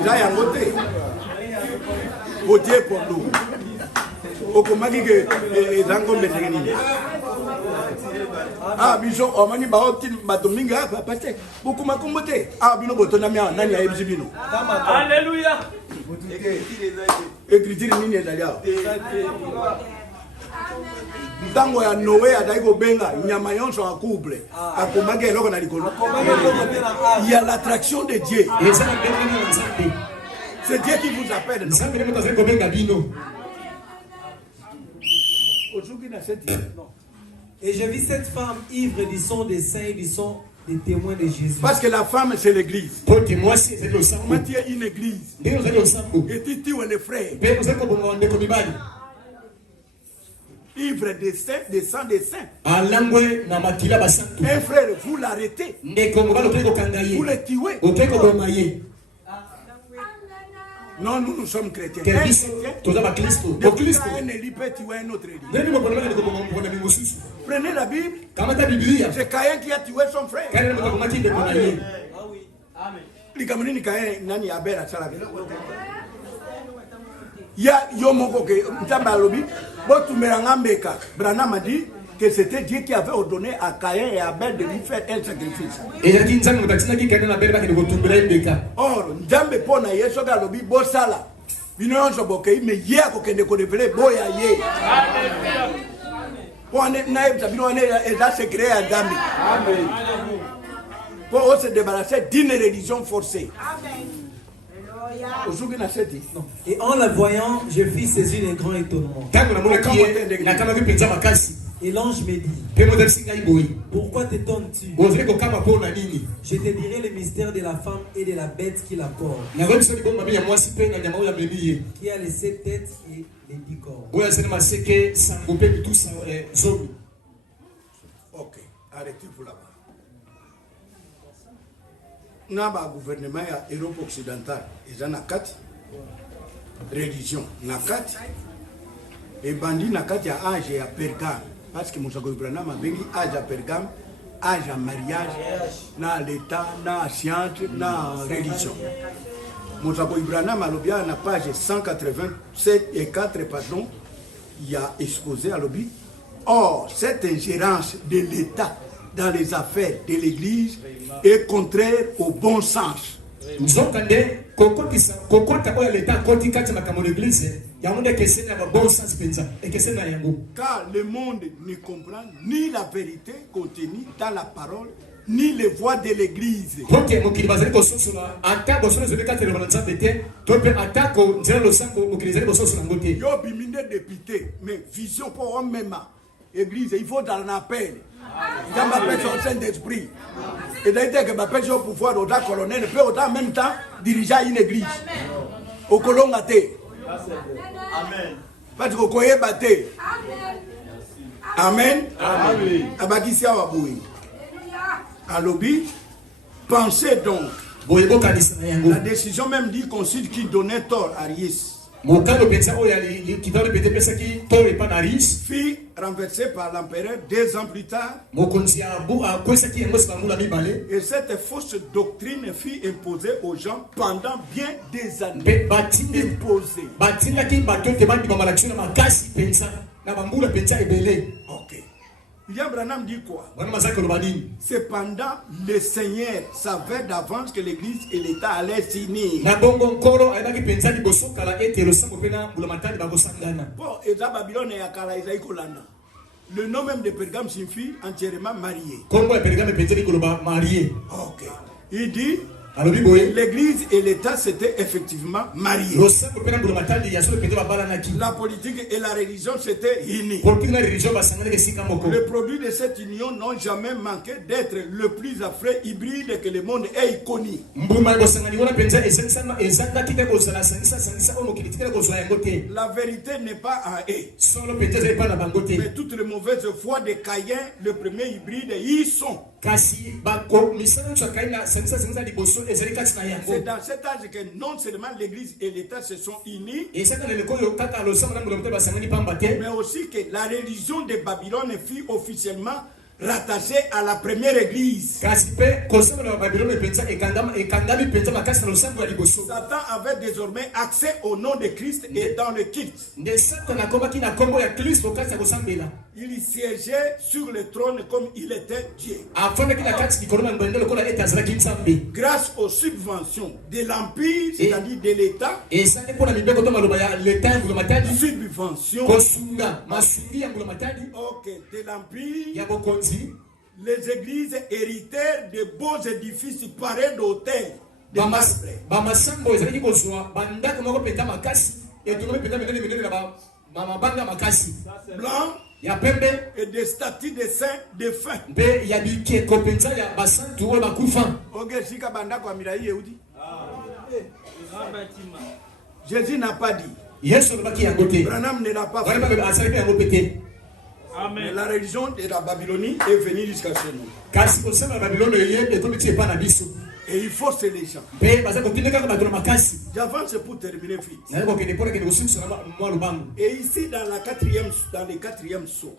Eza yango te. Otie pondo. Okomaki ke ezangombe tekeni. Ah biso omani ba oti batominga papa te. Bokuma kombote. Ah bino botona mia nani ya ebizibino. Alléluia. Écriture nini ezali. Ntango ya Noé adai kobenga nyama yonso akuble akomaki eloko na likolo. Il y a l'attraction de Dieu. C'est Dieu qui vous appelle. Et je vis cette femme ivre du sang des saints et du sang des témoins de Jésus. Parce que la femme c'est l'église. Matthieu une église. Et Titi ou les frères. Ivre des saints, des sang des saints. Un frère, vous l'arrêtez. Vous le tuez. Non, nous sommes chrétiens. Prenez la Bible. C'est Caïn qui a tué son frère. Ya Yomoko ke Mtambalobi, Botumerangambeka, Branham a dit que c'était Dieu qui avait ordonné à Caïn et Abel de lui faire un sacrifice. Or, Ndambe pona Yeso Galobi, Bosala, Vinon Soboke, mais hier qu'on ne connaît Boya Ye. Pour naïf, Sabino et là c'est créé à Dami. Pour se débarrasser d'une religion forcée. Et en la voyant, je fis saisir un grand étonnement. Et l'ange me dit, pourquoi t'étonnes-tu? Je te dirai le mystère de la femme et de la bête qui la porte, qui a les 7 têtes et les 10 corps. Ok, arrêtez-vous là-bas. Naba gouvernement ya Europe occidentale, ils ont 4 religions, 4 et bandi na 4 ya âge ya Pergame, parce que Moussa Ibrahim a bengi âge à Pergame, âge à mariage, na l'état, na science, na religion. Moussa Ibrahim a lobby na page 187 et 4 pardon, il y a exposé à lobby. Or cette ingérence de l'État dans les affaires de l'Église est contraire au bon sens. Car le monde ne comprend ni la vérité contenue dans la parole, ni les voies de l'Église. Yo biminde député, mais vision pour un même. Église, il faut dans l'appel. Il y a ma personne au Saint-Esprit. Et d'ailleurs, que ma personne au pouvoir, au colonel, peut en même temps diriger une église. Au colon athée. Amen. Parce qu'au coyer batté. Amen. Amen. Abakisia Waboui. À lobby, pensez donc. La décision même dit qu'on cite qui donnait tort à Ries. Fut renversé par l'empereur 2 ans plus tard. Et cette fausse doctrine fut imposée aux gens pendant bien des années. Imposée. Ok. William Branham dit quoi? Cependant, le Seigneur savait d'avance que l'Église et l'État allaient s'unir. Bon, et dans Babylone et Akala, le nom même de Pergame signifie entièrement marié. Ok. Il dit l'Église et l'État s'étaient effectivement mariés. La politique et la religion s'étaient unies. Le produit de cette union n'ont jamais manqué d'être le plus affreux hybride que le monde ait connu. La vérité n'est pas en eux. Mais toutes les mauvaises foi de Caïn, le premier hybride, y sont. C'est dans cet âge que non seulement l'Église et l'État se sont unis, mais aussi que la religion de Babylone fut officiellement rattachée à la première Église. Satan avait désormais accès au nom de Christ et dans le culte. Il y siégeait sur le trône comme il était Dieu. Grâce aux subventions de l'Empire, c'est-à-dire de l'État, subventions de l'Empire, les églises héritaient de beaux édifices parés d'hôtels. Blanc et des statues de saints défunts. Jésus n'a pas dit. Branham ne l'a pas fait. Mais la religion de la Babylonie est venue jusqu'à chez nous. Et il force les gens. J'avance pour terminer vite. Et ici dans le quatrième saut.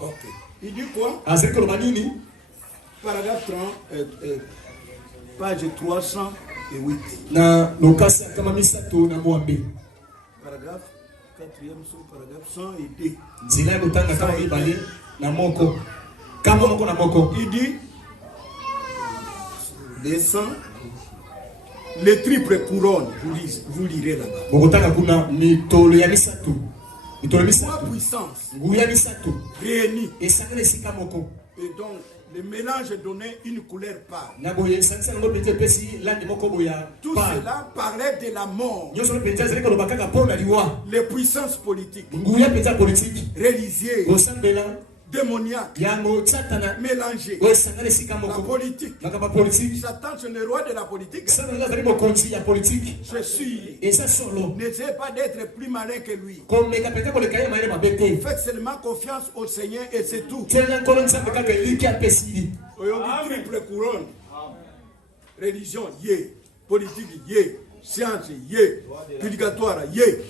Ok. Il dit quoi? Paragraphe 30, page 300. na lokasi kama misato na mwambe. Paragraphe 4e paragraphe 102. Nzila kutanga kama mibale na moko. Kama moko na moko. Il dit descend les triples couronnes, vous lirez là-bas. Bokotaka kuna mitolo ya misato. Mitolo misato. Trois puissances Nguya misato. réunies. Et sangale sika moko. Et donc le mélange donnait une couleur pâle. Na boye sansa ngo pete pesi lande moko boya. Tout cela parlait de la mort. Nyoso pete zaleka lobakaka pona liwa. Les puissances politiques, Nguya pete politique. religieuses, Bosambela démoniaques, yango tsatana. mélangées. Ouais sangale sika La moko. politique. Nakaba politique. Satan, c'est le roi de la politique. Sana nga zali bokonzi ya politique. Je suis. Et ça solo. N'essaie pas d'être plus malin que lui. Comme les capitaines pour les cahiers maïle mabete. Faites seulement confiance au Seigneur et c'est tout. Tena kolon sa kaka liki a pesidi. Oyongi triple couronne. Religion, yé. Politique, yé. Science, yé. Purgatoire, yé.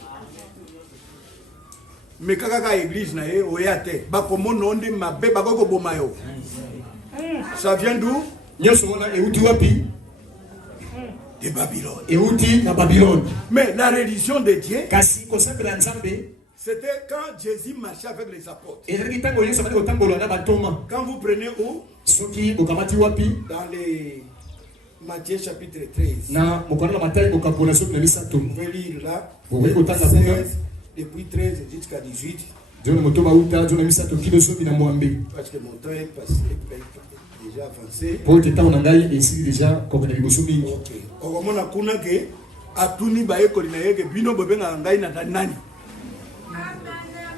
Mais kaka église na ye oyate. Bakomo nonde mabe bakoko bomayo. Ça vient d'où? Nyoso wana euti wapi? De Babylone. Euti na Babylone. Mais la religion de Dieu, Kasi kosambela nzambe. c'était quand Jésus marchait avec les apôtres. Ezali tango yeso bali kotambola na batoma. Quand vous prenez où? Soki bokamati wapi? Dans les Matthieu chapitre 13. Na mokwana na matai bokapola soki na misato. Vous pouvez lire là. Oui, autant d'abord. 16, depuis 13 jusqu'à 18. Jona motoba uta jona misato kilo soki na mwambe. Parce que mon temps est passé, déjà avancé. Po te tango na ngai esili déjà comme na liboso mingi. Ok. Okomona kuna ke atuni ba ekoli na yeke bino bobenga ngai na nani.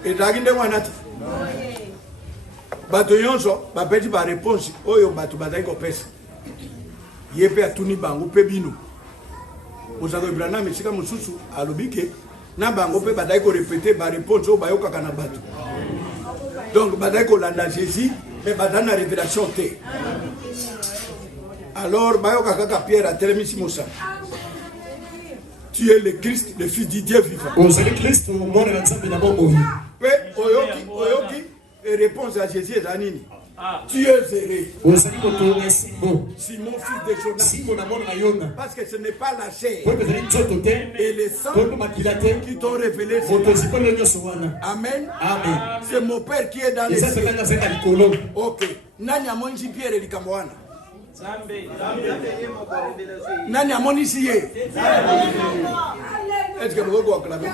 Ezalaki nde wana ti. Bato nyonso bapesi ba réponse oyo bato bazali kopesa. Ye mpe atuni bango mpe bino. Ozako Ibrana mesika mosusu alobi ke na bango mpe bazali korepete ba réponse oyo bayokaka na bato. Donc bazali kolanda Jésus mais bazali na révélation te. Alors bayoka kaka Pierre atelemisi mosala. Tu es le Christ, le Fils du Dieu vivant. Ozali Christ mwana na nzambe na bomoi. Pe oyoki et réponse à Jésus est anini. Tu es zéré. Ozali koto esimbo. Simon fils de Jonas. Simon na mwana na Yona. Parce que ce n'est pas la chair Po ezali nzoto te. et le sang Koto makila te. qui t'ont révélé Moto cela. zikolo nyonso wana. Amen. Amen. C'est mon Père qui est dans les Eza cieux. petanga zeka likolo. Ok. Nani amonisi Pierre likambo wana? Nani amonisi ye? Est-ce que vous pouvez acclamer?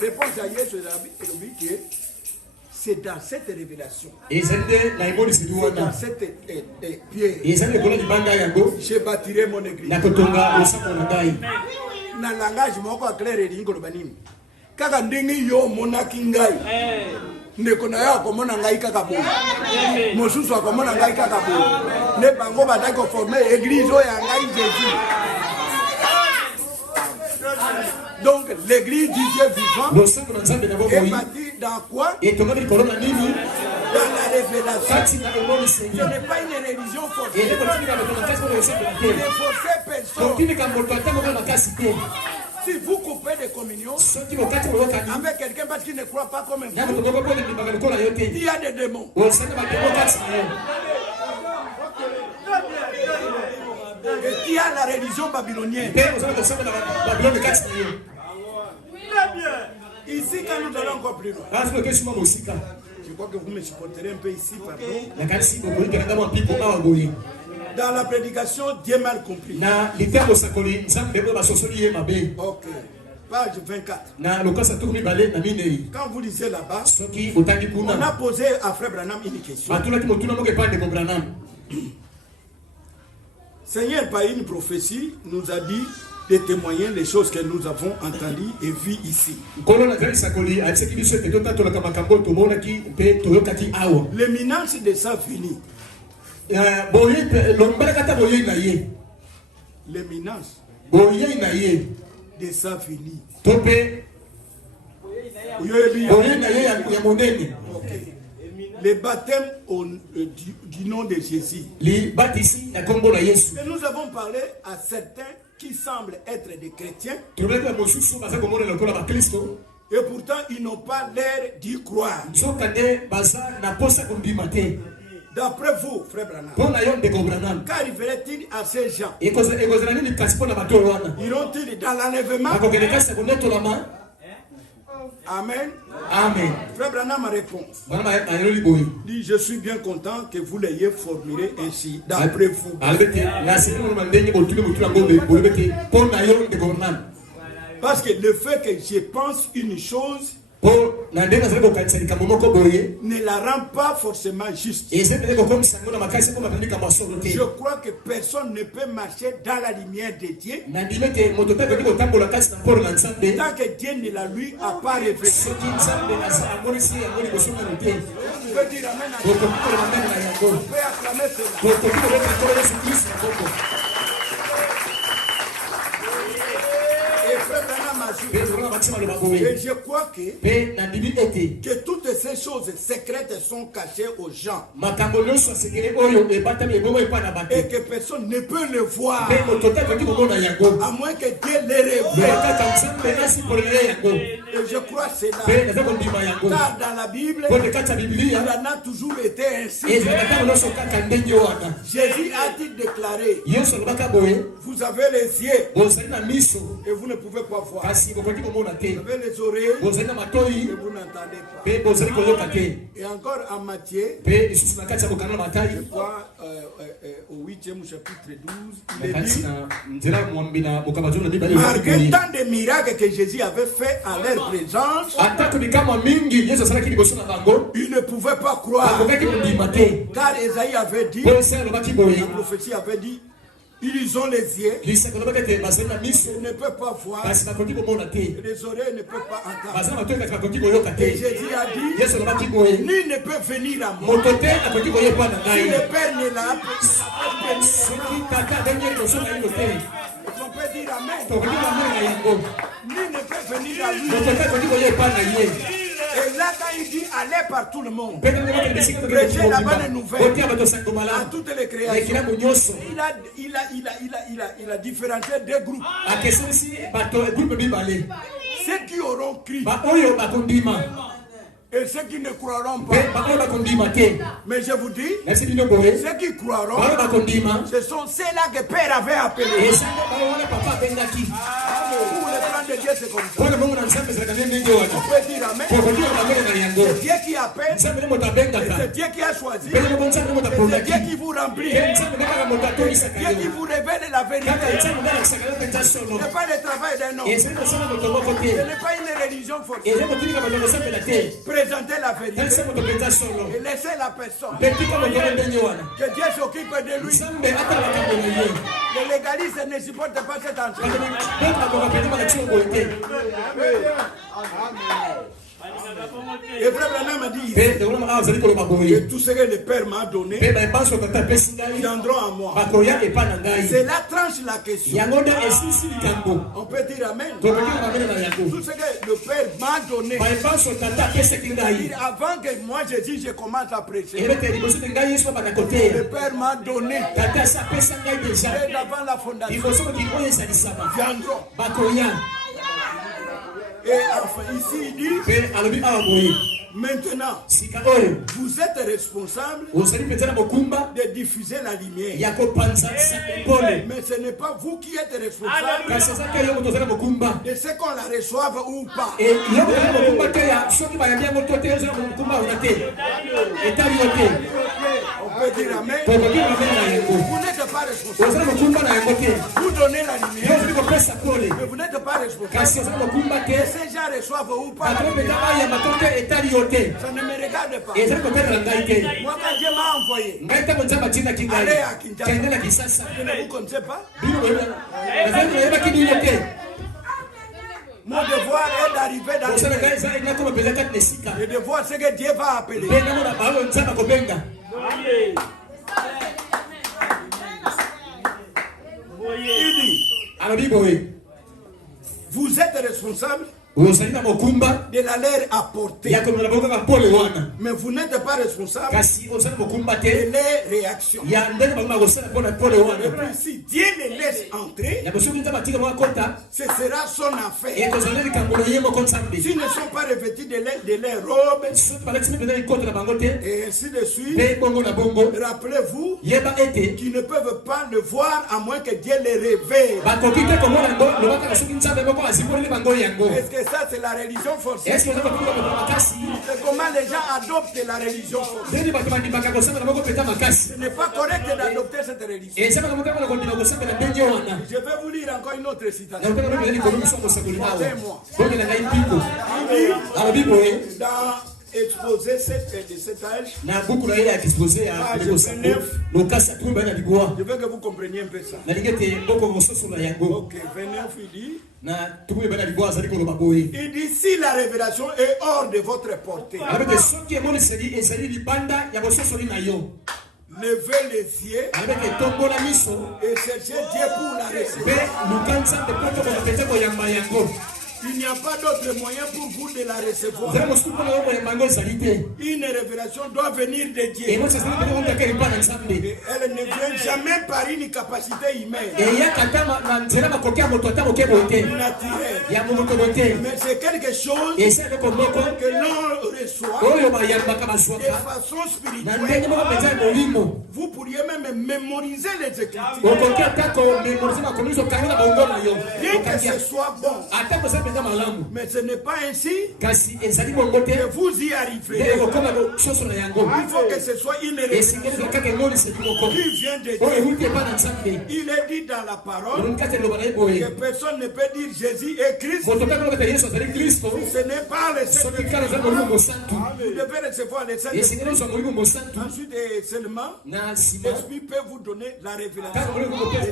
Réponse à Yesu que c'est dans cette révélation, Ezali nde na emoni sidi c'est dans wana. cette pierre, Ezali likolo libanga yango. je bâtirai mon église. Na kotonga losako na ngai. Na langage moko clair elingi koloba nini kaka ndenge yo omonaki ngai ndeko na yo akomona ngai kaka boye mosusu akomona ngai kaka boye nde bango bazali koforme église oyo ya ngai Jésus. Donc l'église du Dieu vivant Losako na nzambe na est bomoi. bâtie dans quoi? Etonga likolo na nini? Dans la révélation. Kati na emoni Ce sengi. n'est pas une religion forcée. Ede kotini ka betona kasi ko yosepela Ne te. forcez personne. Kotini ka moto atango na makasi te. Si vous coupez des communions Soki bokati boyokani. avec quelqu'un parce qu'il ne croit pas comme Na vous, moto moko pone libanga likolo na yo te. il y a des démons. Osanga batemo kati na yo. Et qui a la religion babylonienne. Pe ozala kosamba na Babylone kati na yo. Ici, quand nous allons encore plus loin, Kasi ko kesima mosika. je crois que vous me supporterez un peu ici, pardon. Na kasi ko boyi kana mwa pipo awa boyi. Dans la prédication, Dieu mal compris. Na litembo sakoli nzambe ko basosoli ye mabe. Ok. Page 24. Na lokasa tukumi bale na minei. Quand vous lisez là-bas, Soki otangi on a kuna. posé à Frère Branham une question. Batuna ki motuna moko epande ko Branham. Seigneur, par une prophétie, nous a dit de témoigner les choses que nous avons entendues et vues ici. Nkolo na zali sakoli atisaki biso ete totatola makambo tomonaki mpe toyokaki awa. L'éminence de sa finie. Boye lombalaka ta boye na ye. L'éminence Boye na ye. de sa finie. To mpe boye na ye ya monene. Ok. Le baptême du nom de Jésus. Li batisi ya kombo na Yesu. Et nous avons parlé à certains qui semblent être des chrétiens, Tuleka mosusu baza komona lokola ba Kristo Et pourtant, ils n'ont pas l'air d'y croire. D'après vous, frère Branham, qu'arriverait-il à ces gens? Iront-ils dans l'enlèvement? Amen. Amen. Frère Branham répond. Dit, je suis bien content que vous l'ayez formulé ainsi, d'après vous. Parce que le fait que je pense une chose ne la rend pas forcément juste. Je crois que personne ne peut marcher dans la lumière de Dieu tant que Dieu ne la lui a pas révélé. Je veux dire amen. On peut acclamer cela. Et je crois que toutes ces choses secrètes sont cachées aux gens et que personne ne peut le voir à moins que Dieu les révèle. Et je crois cela car dans la Bible il en a toujours été ainsi. Jésus a-t-il déclaré, vous avez les yeux et vous ne pouvez pas voir. Vous avez les oreilles et vous n'entendez pas. Et encore en Matthieu, je crois au 8e chapitre 12, il est dit, malgré tant de miracles que Jésus avait fait en leur présence, ils ne pouvaient pas croire. Car Esaïe avait dit, la prophétie avait dit, ils ont les yeux, ils ne peuvent pas voir, les oreilles ne peuvent pas entendre. Et Jésus a dit, nul ne peut venir à moi si le Père ne l'a pas. On peut dire amen. Nul ne peut venir à lui. Et là, quand il dit allez par tout le monde, prêcher la bonne nouvelle à toutes les créations, il a différencié deux groupes. Ceux qui auront crié et ceux qui ne croiront pas. Mais je vous dis, ceux qui croiront, ce sont ceux-là que Père avait appelés. Pour le plan de Dieu, c'est comme ça. On peut dire amen. C'est Dieu qui appelle, c'est Dieu qui a choisi, c'est Dieu qui vous remplit, c'est Dieu qui vous révèle la vérité. Ce n'est pas le travail d'un homme, ce n'est pas une religion forcée. Présenter la vérité et laisser la personne. Que Dieu s'occupe de lui. Les légalistes ne supportent pas cet entraînement. Et frère Branham a dit que tout ce que le Père m'a donné viendront à moi. Cela tranche la question. On peut dire amen. Tout ce que le Père m'a donné, avant que moi je dise je commence à prêcher, le Père m'a donné avant la fondation viendront. Et enfin, ici il dit, maintenant, vous êtes responsable de diffuser la lumière. Mais ce n'est pas vous qui êtes responsable de ce qu'on la reçoive ou pas. On peut dire amen. Vous n'êtes pas responsable. Vous donnez la lumière, mais vous n'êtes pas responsable. Ces gens reçoivent ou pas la lumière. Ça ne me regarde pas. Moi, quand Dieu m'a envoyé aller à Kinshasa, je ne vous connaissez pas. Mon devoir est d'arriver dans le et de voir ce que Dieu va appeler. Il dit, vous êtes responsable de la leur apporter. Mais vous n'êtes pas responsable de leurs réactions. Et puis si Dieu les laisse entrer, ce sera son affaire. S'ils ne sont pas revêtus de leurs robes, et ainsi de suite, rappelez-vous qu'ils ne peuvent pas le voir à moins que Dieu les révèle. Est-ce que ça c'est la religion forcée? C'est comment les gens adoptent la religion forcée. Ce n'est pas correct d'adopter cette religion. Je vais vous lire encore une autre citation. Dans Exposé 7 de cet âge, je veux que vous compreniez un peu ça. Ok, 29 il dit si la révélation est hors de votre portée, levez les yeux et cherchez Dieu pour la recevoir. Il n'y a pas d'autre moyen pour vous de la recevoir. Une révélation doit venir de Dieu. Elle ne vient jamais par une capacité humaine. Mais c'est quelque chose que l'on reçoit de façon spirituelle. Vous pourriez même mémoriser les Écritures. Bien que ce soit bon. Mais ce n'est pas ainsi que vous y arriverez. Il faut que ce soit une révélation qui vient de Dieu. Il est dit dans la parole que personne ne peut dire Jésus est Christ si ce n'est pas le Saint-Esprit. Vous devez recevoir le Saint-Esprit. Ensuite seulement l'Esprit peut vous donner la révélation de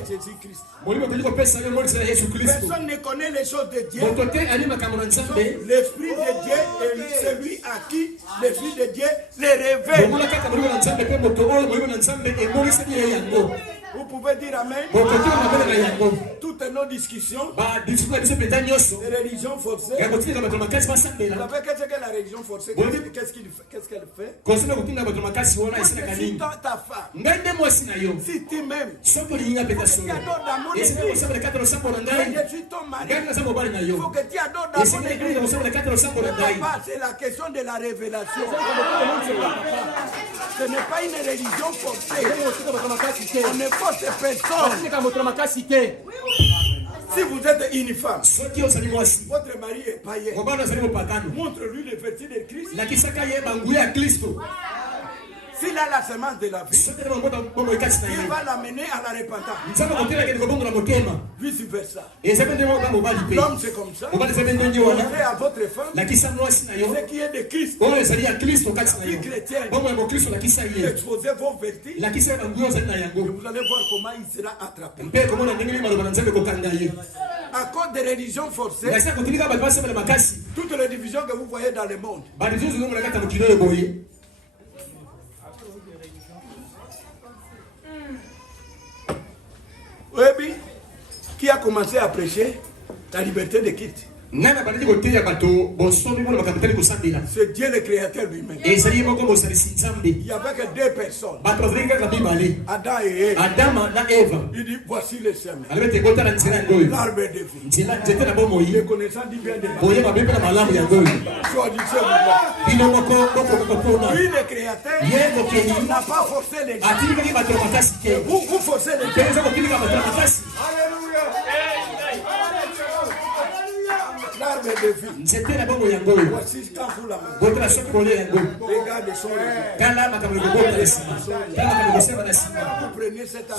Jésus-Christ. Personne ne connaît les choses de Dieu. L'Esprit de Dieu est celui à qui l'Esprit de Dieu les révèle. Vous pouvez dire Amen. Toutes nos discussions de religion forcée. Vous savez qu'est-ce que la religion forcée? Qu'est-ce qu'elle fait? Si ta femme, si tu m'aimes, si tu adores d'amour de Dieu, je suis ton mari, il faut que tu adores d'amour de Dieu. C'est la question de la révélation. Ce n'est pas une religion forcée. On ne force personne. Si vous êtes une femme, votre mari est païen, montre-lui le verset de Christ. S'il a la semence de la vie, il va l'amener à la repentance. Vice versa. L'homme c'est comme ça. Montrez à votre femme ce qui est de Christ. Vie chrétienne. Exposez vos vertus. Et vous allez voir comment il sera attrapé. À cause des religions forcées, toutes les divisions que vous voyez dans le monde, oui, qui a commencé à prêcher la liberté de quitte? C'est Dieu le créateur lui-même. Il n'y avait que deux personnes, Adam et Ève. Il dit voici le chemin, l'arbre de vie. Les connaissants du bien de mal. Lui le créateur n'a pas forcé les gens. Vous forcez les gens. Alléluia. L'arbre de vie. Voici quand vous la mangez. Regardez son vous prenez cet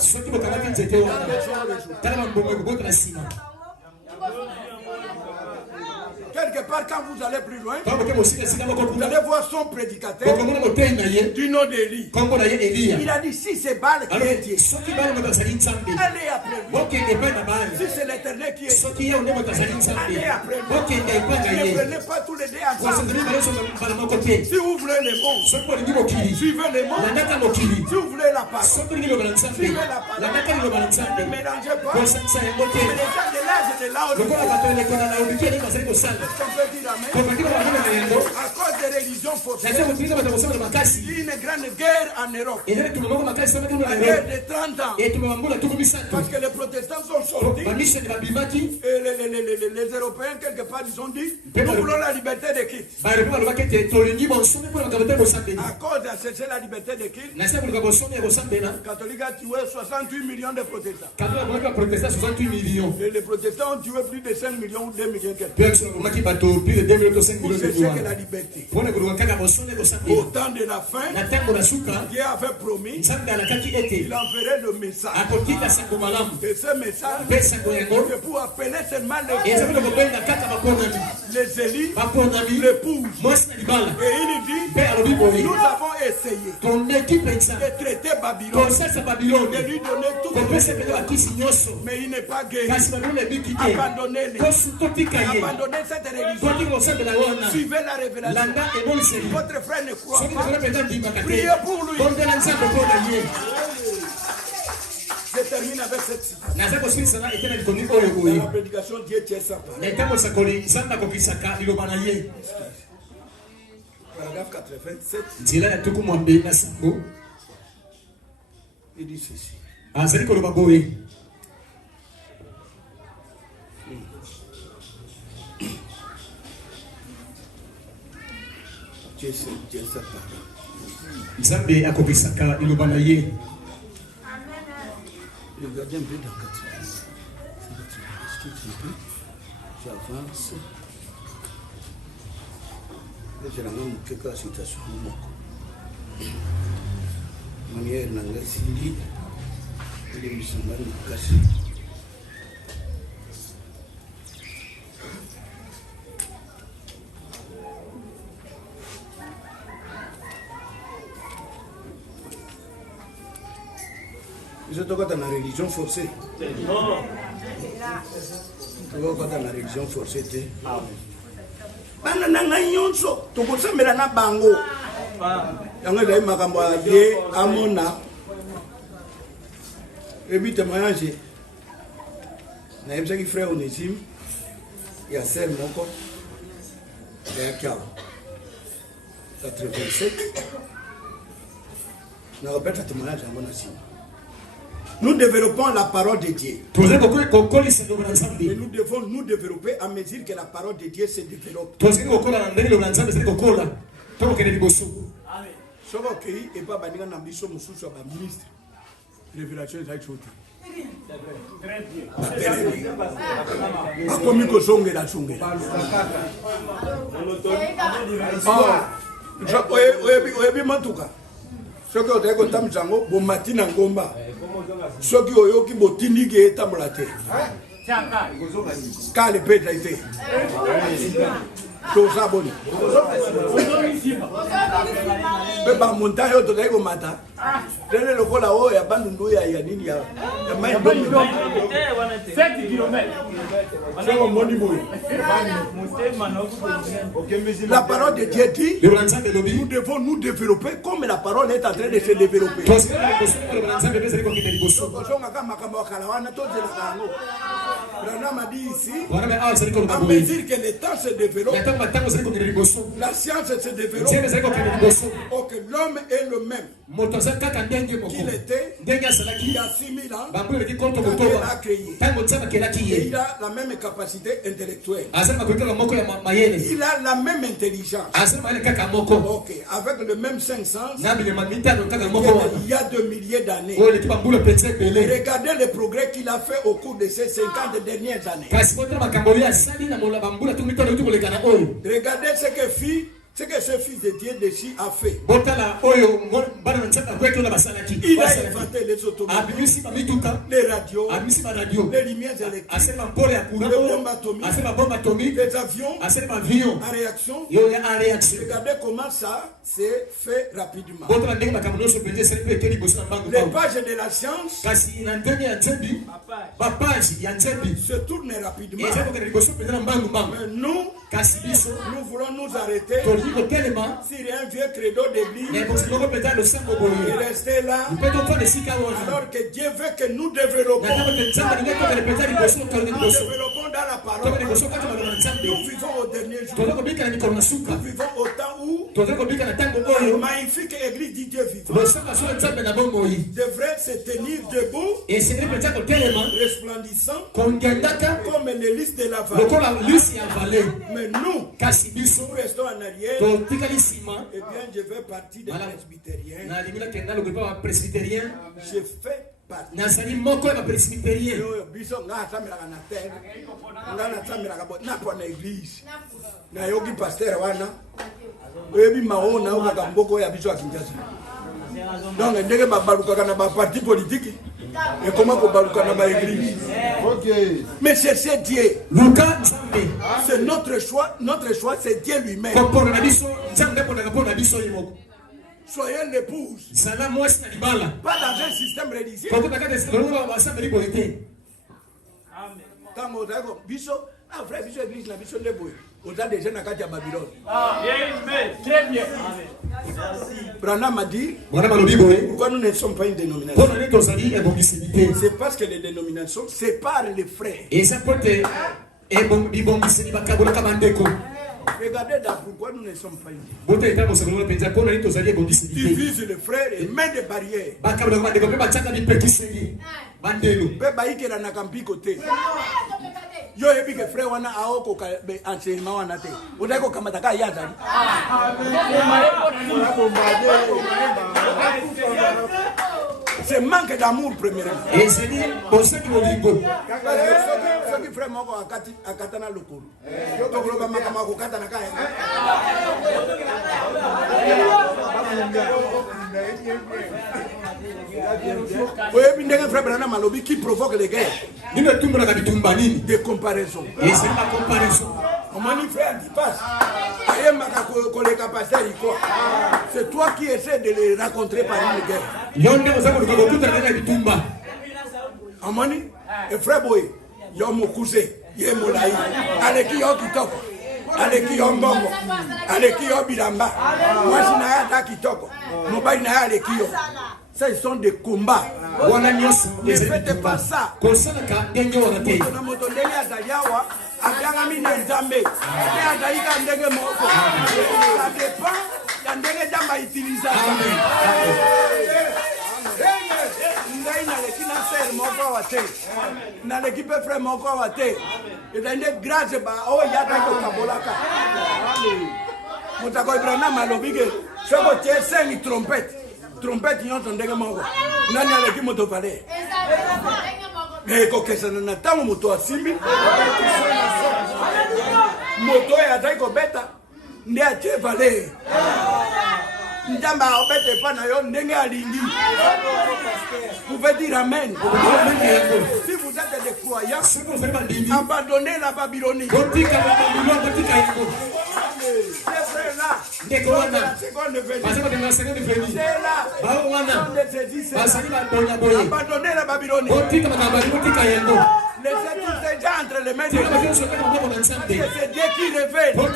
quelque part, quand vous allez plus loin, vous allez voir son prédicateur du nom d'Élie. Il a dit si c'est Baal qui est Dieu, allez après lui. Si c'est l'Éternel qui est Dieu, allez après lui. Ne prenez pas tous les deux ensemble. Si vous voulez le monde, suivez le monde. Si vous voulez la parole, suivez la parole. Ne mélangez pas. Mais les gens de l'âge de là, peut dire amen. À cause des religions forcées, une grande guerre en Europe. La guerre de 30 ans. Parce que les protestants sont sortis. Et les Européens, quelque part, ils ont dit nous voulons la liberté de culte. À cause de chercher la liberté de culte, les catholiques ont tué 68 millions de protestants. Et les protestants ont tué plus de 5 millions ou 2 millions. Pour chercher que la liberté. Au temps de la fin, Dieu avait promis qu'il enverrait le message. Et ce message, c'est pour appeler seulement les élus, l'épouse. Et il dit, nous avons essayé de traiter Babylone, de lui donner tout le monde. Mais il n'est pas guéri. Abandonnez-les. Abandonnez cette religion. Suivez la révélation. Votre frère ne croit pas. Priez pour lui. Je termine avec cette citation. Dans la prédication, Dieu tient sa parole. Paragraphe 87. Il dit ceci. Dieu tient sa parole. Regardez un peu dans 80. J'avance. Et j'ai la même quelques citations. Manière n'a sili. Il est musulman caché. Je te vois dans la religion forcée. Non. Tu vois dans la religion forcée. Bana nanga nyonso tokosemela na bango. Yango lai makambo ye amona. Ebi témoignage. Na yemsa ki frère Onésime. Ya sœur moko. Ya Kiao. 87. Na répète témoignage à mon assis. Nous développons la parole de Dieu. Et nous devons nous développer à mesure que la parole de Dieu se développe. Et pas banir un ambition sous le ministre. Révélation est autre. Très bien. Soki otako tamjango bo matina ngomba. Soki oyoki botindi ke tambola te. Kale peta ite. To saboni. Beba montagne to dai mata. Tele lokola o ya bandundu ya nini ya mai domi. 7 km. La parole de Dieu dit, nous devons nous développer comme la parole est en train de se développer. Branham a dit ici, à mesure que le temps se développe, la science se développe, que l'homme est le même qu'il était il y a 6000 ans quand il a créé. Il a la même capacité intellectuelle. Il a la même intelligence. Avec le même 500 il y a 2 milliers d'années. Regardez le progrès qu'il a fait au cours de ces 50 dernières années. Regardez ce que ce fils de Dieu de Chi a fait. Il a inventé les automobiles, les radios, les lumières électriques, les bombes atomiques, les avions en réaction. Regardez comment ça s'est fait rapidement. Les pages de la science se tournent rapidement. Mais nous voulons nous arrêter sur un vieux credo d'église et rester là alors que Dieu veut que nous développons. Nous développons dans la parole. Nous vivons au dernier jour. Nous vivons au temps où magnifique église du Dieu vivant devrait se tenir debout, resplendissant comme les lys de la vallée. Mais nous restons en arrière. Eh bien, je fais partie des presbytériens. Je fais partie. Donc, parti politique. Et comment pour baluka dans l'église? Mais c'est Dieu. C'est notre choix. Notre choix, c'est Dieu lui-même. Soyez l'épouse. Pas dans un système religieux. Frère, biso église na biso ndeboy. Au-delà des jeunes à Babylone. Très bien. Branham a dit, pourquoi nous ne sommes pas une dénomination? C'est parce que les dénominations séparent les frères. Regardez pourquoi nous ne sommes pas unis. Divise les frères et met des barrières. Yo ebi ke frère wana aoko ka enseignement wana te. Odako kamataka yaza. C'est manque d'amour premièrement. Et c'est dit pour ceux qui vont lingo. Ceux qui frère moko akatana lokolo. Yo to koloba makama ko katana ka. Qui provoque les guerres. Des comparaisons. Et c'est la comparaison. C'est toi qui essaies de les rencontrer par une guerre. Amani, et frère Boy, yo mon cousin, yo mon laï, avec qui yo kitoko, avec qui yo mbongo, avec qui yo bilamba, moi je n'ai pas kitoko, mon bail n'a avec qui yo. Ça, ils sont des combats. Ne faites pas ça. Ça trompette yon tondenge mongo nani aleki moto pale ko kesana na tango moto asimbi moto ya dai ko beta ndi atie vale ndamba obete pa na yo ndenge alingi. Vous pouvez dire amen. Si vous êtes des croyants, abandonnez la Babylonie. Abandonnez la Babylonie. Laissez tous ces gens entre les mains de Dieu. C'est Dieu qui révèle. Vos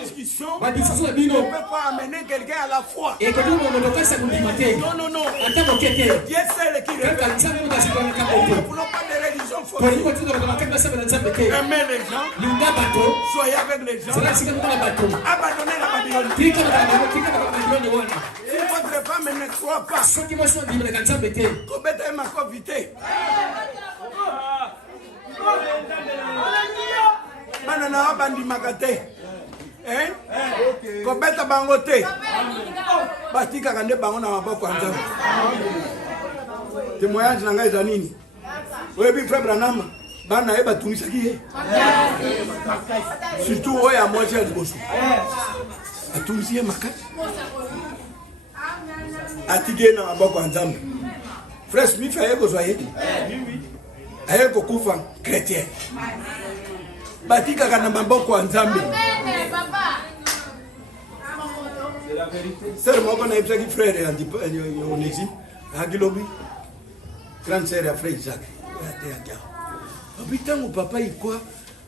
discussions ne peuvent pas amener quelqu'un à la foi. Non, non, non. Dieu c'est le qui révèle. Nous ne voulons pas de religion fausse. Aimez les gens. Soyez avec les gens. Abandonnez la Babylone. Si votre femme ne croit pas, commettez ma convité. Banana bandi makate. Kobeta bangote. Batika kande bango na maboko ya Nzambe. Témoignage na ngai za nini? Oyebi frère Branham bana eba tumisaki ye. Surtout oya moja ya liboso. Atumisi ye makati. Atige na maboko ya Nzambe. Frère Smith aye kozwaye. Aye kokufa chrétien. Batika kana maboko ya Nzambe. C'est la vérité. C'est moi qu'on a eu qui frère Onésime, Agilobi, grande sœur à frère Isaac. Habitant au papa il quoi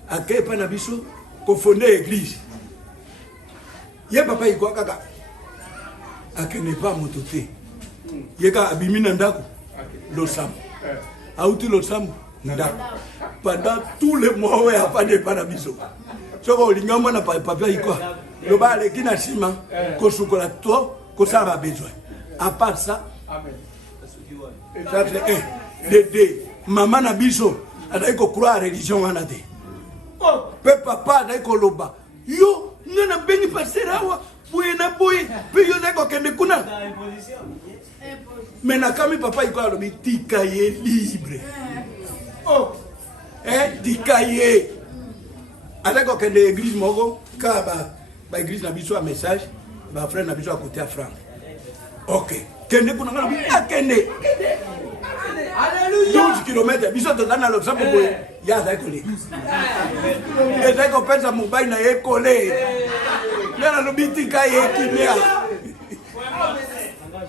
à quel panabiso qu'on fondait l'église. Yé papa il quoi kaka. À quel n'est pas mon toté. Yé ka abimina ndako. L'osam. Auti l'osam ndako. pendant tous les mois où il n'y a pas de panabiso. Ce qu'on a dit, on n'a pas de papier. Le bas, les qui n'a pas de chocolat, que ça va besoin. À part ça, ça c'est un. Maman n'a biso, elle a dit qu'on croit à la religion. Papa n'a dit qu'on loba. Yo, nous n'avons pas de passer là. Oui, na boy, puis yo n'avons qu'un découna. Mais na kami papa iko alobi tikaye libre. Oh, tikaye. Avec aucun de l'église moko, car ba église na biso a message, ba frère na biso à côté à franc. Ok. Kende kuna ngalo bi akende. Alléluia. 12 km biso to dans le sapo boy. Ya za ko le. Et ça ko pensa mobile na ye collé. Là na bi tikaye kimia.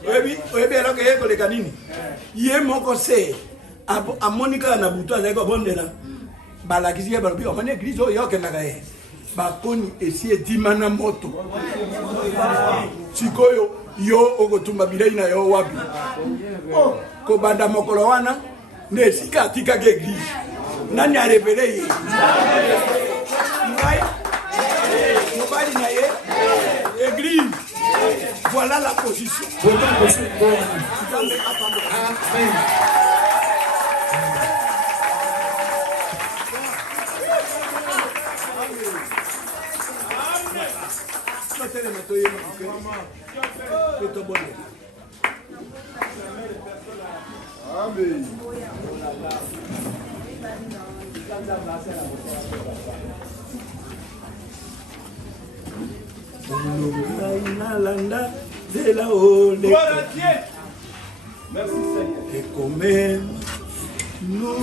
Oyebi alors que ye ko le kanini. Ye moko se a Monica na buto za ko bondela. Balakisi ya balobi omane église oyo kendaka ye bakoni esi edimana moto sikoyo yo okotumba bilei na yo wapi kobanda mokolo wana nde esika atikaka église nani arevele ye ngai mobali na ye église voilà la position. Amen. Amen. Merci Seigneur. Et comme nous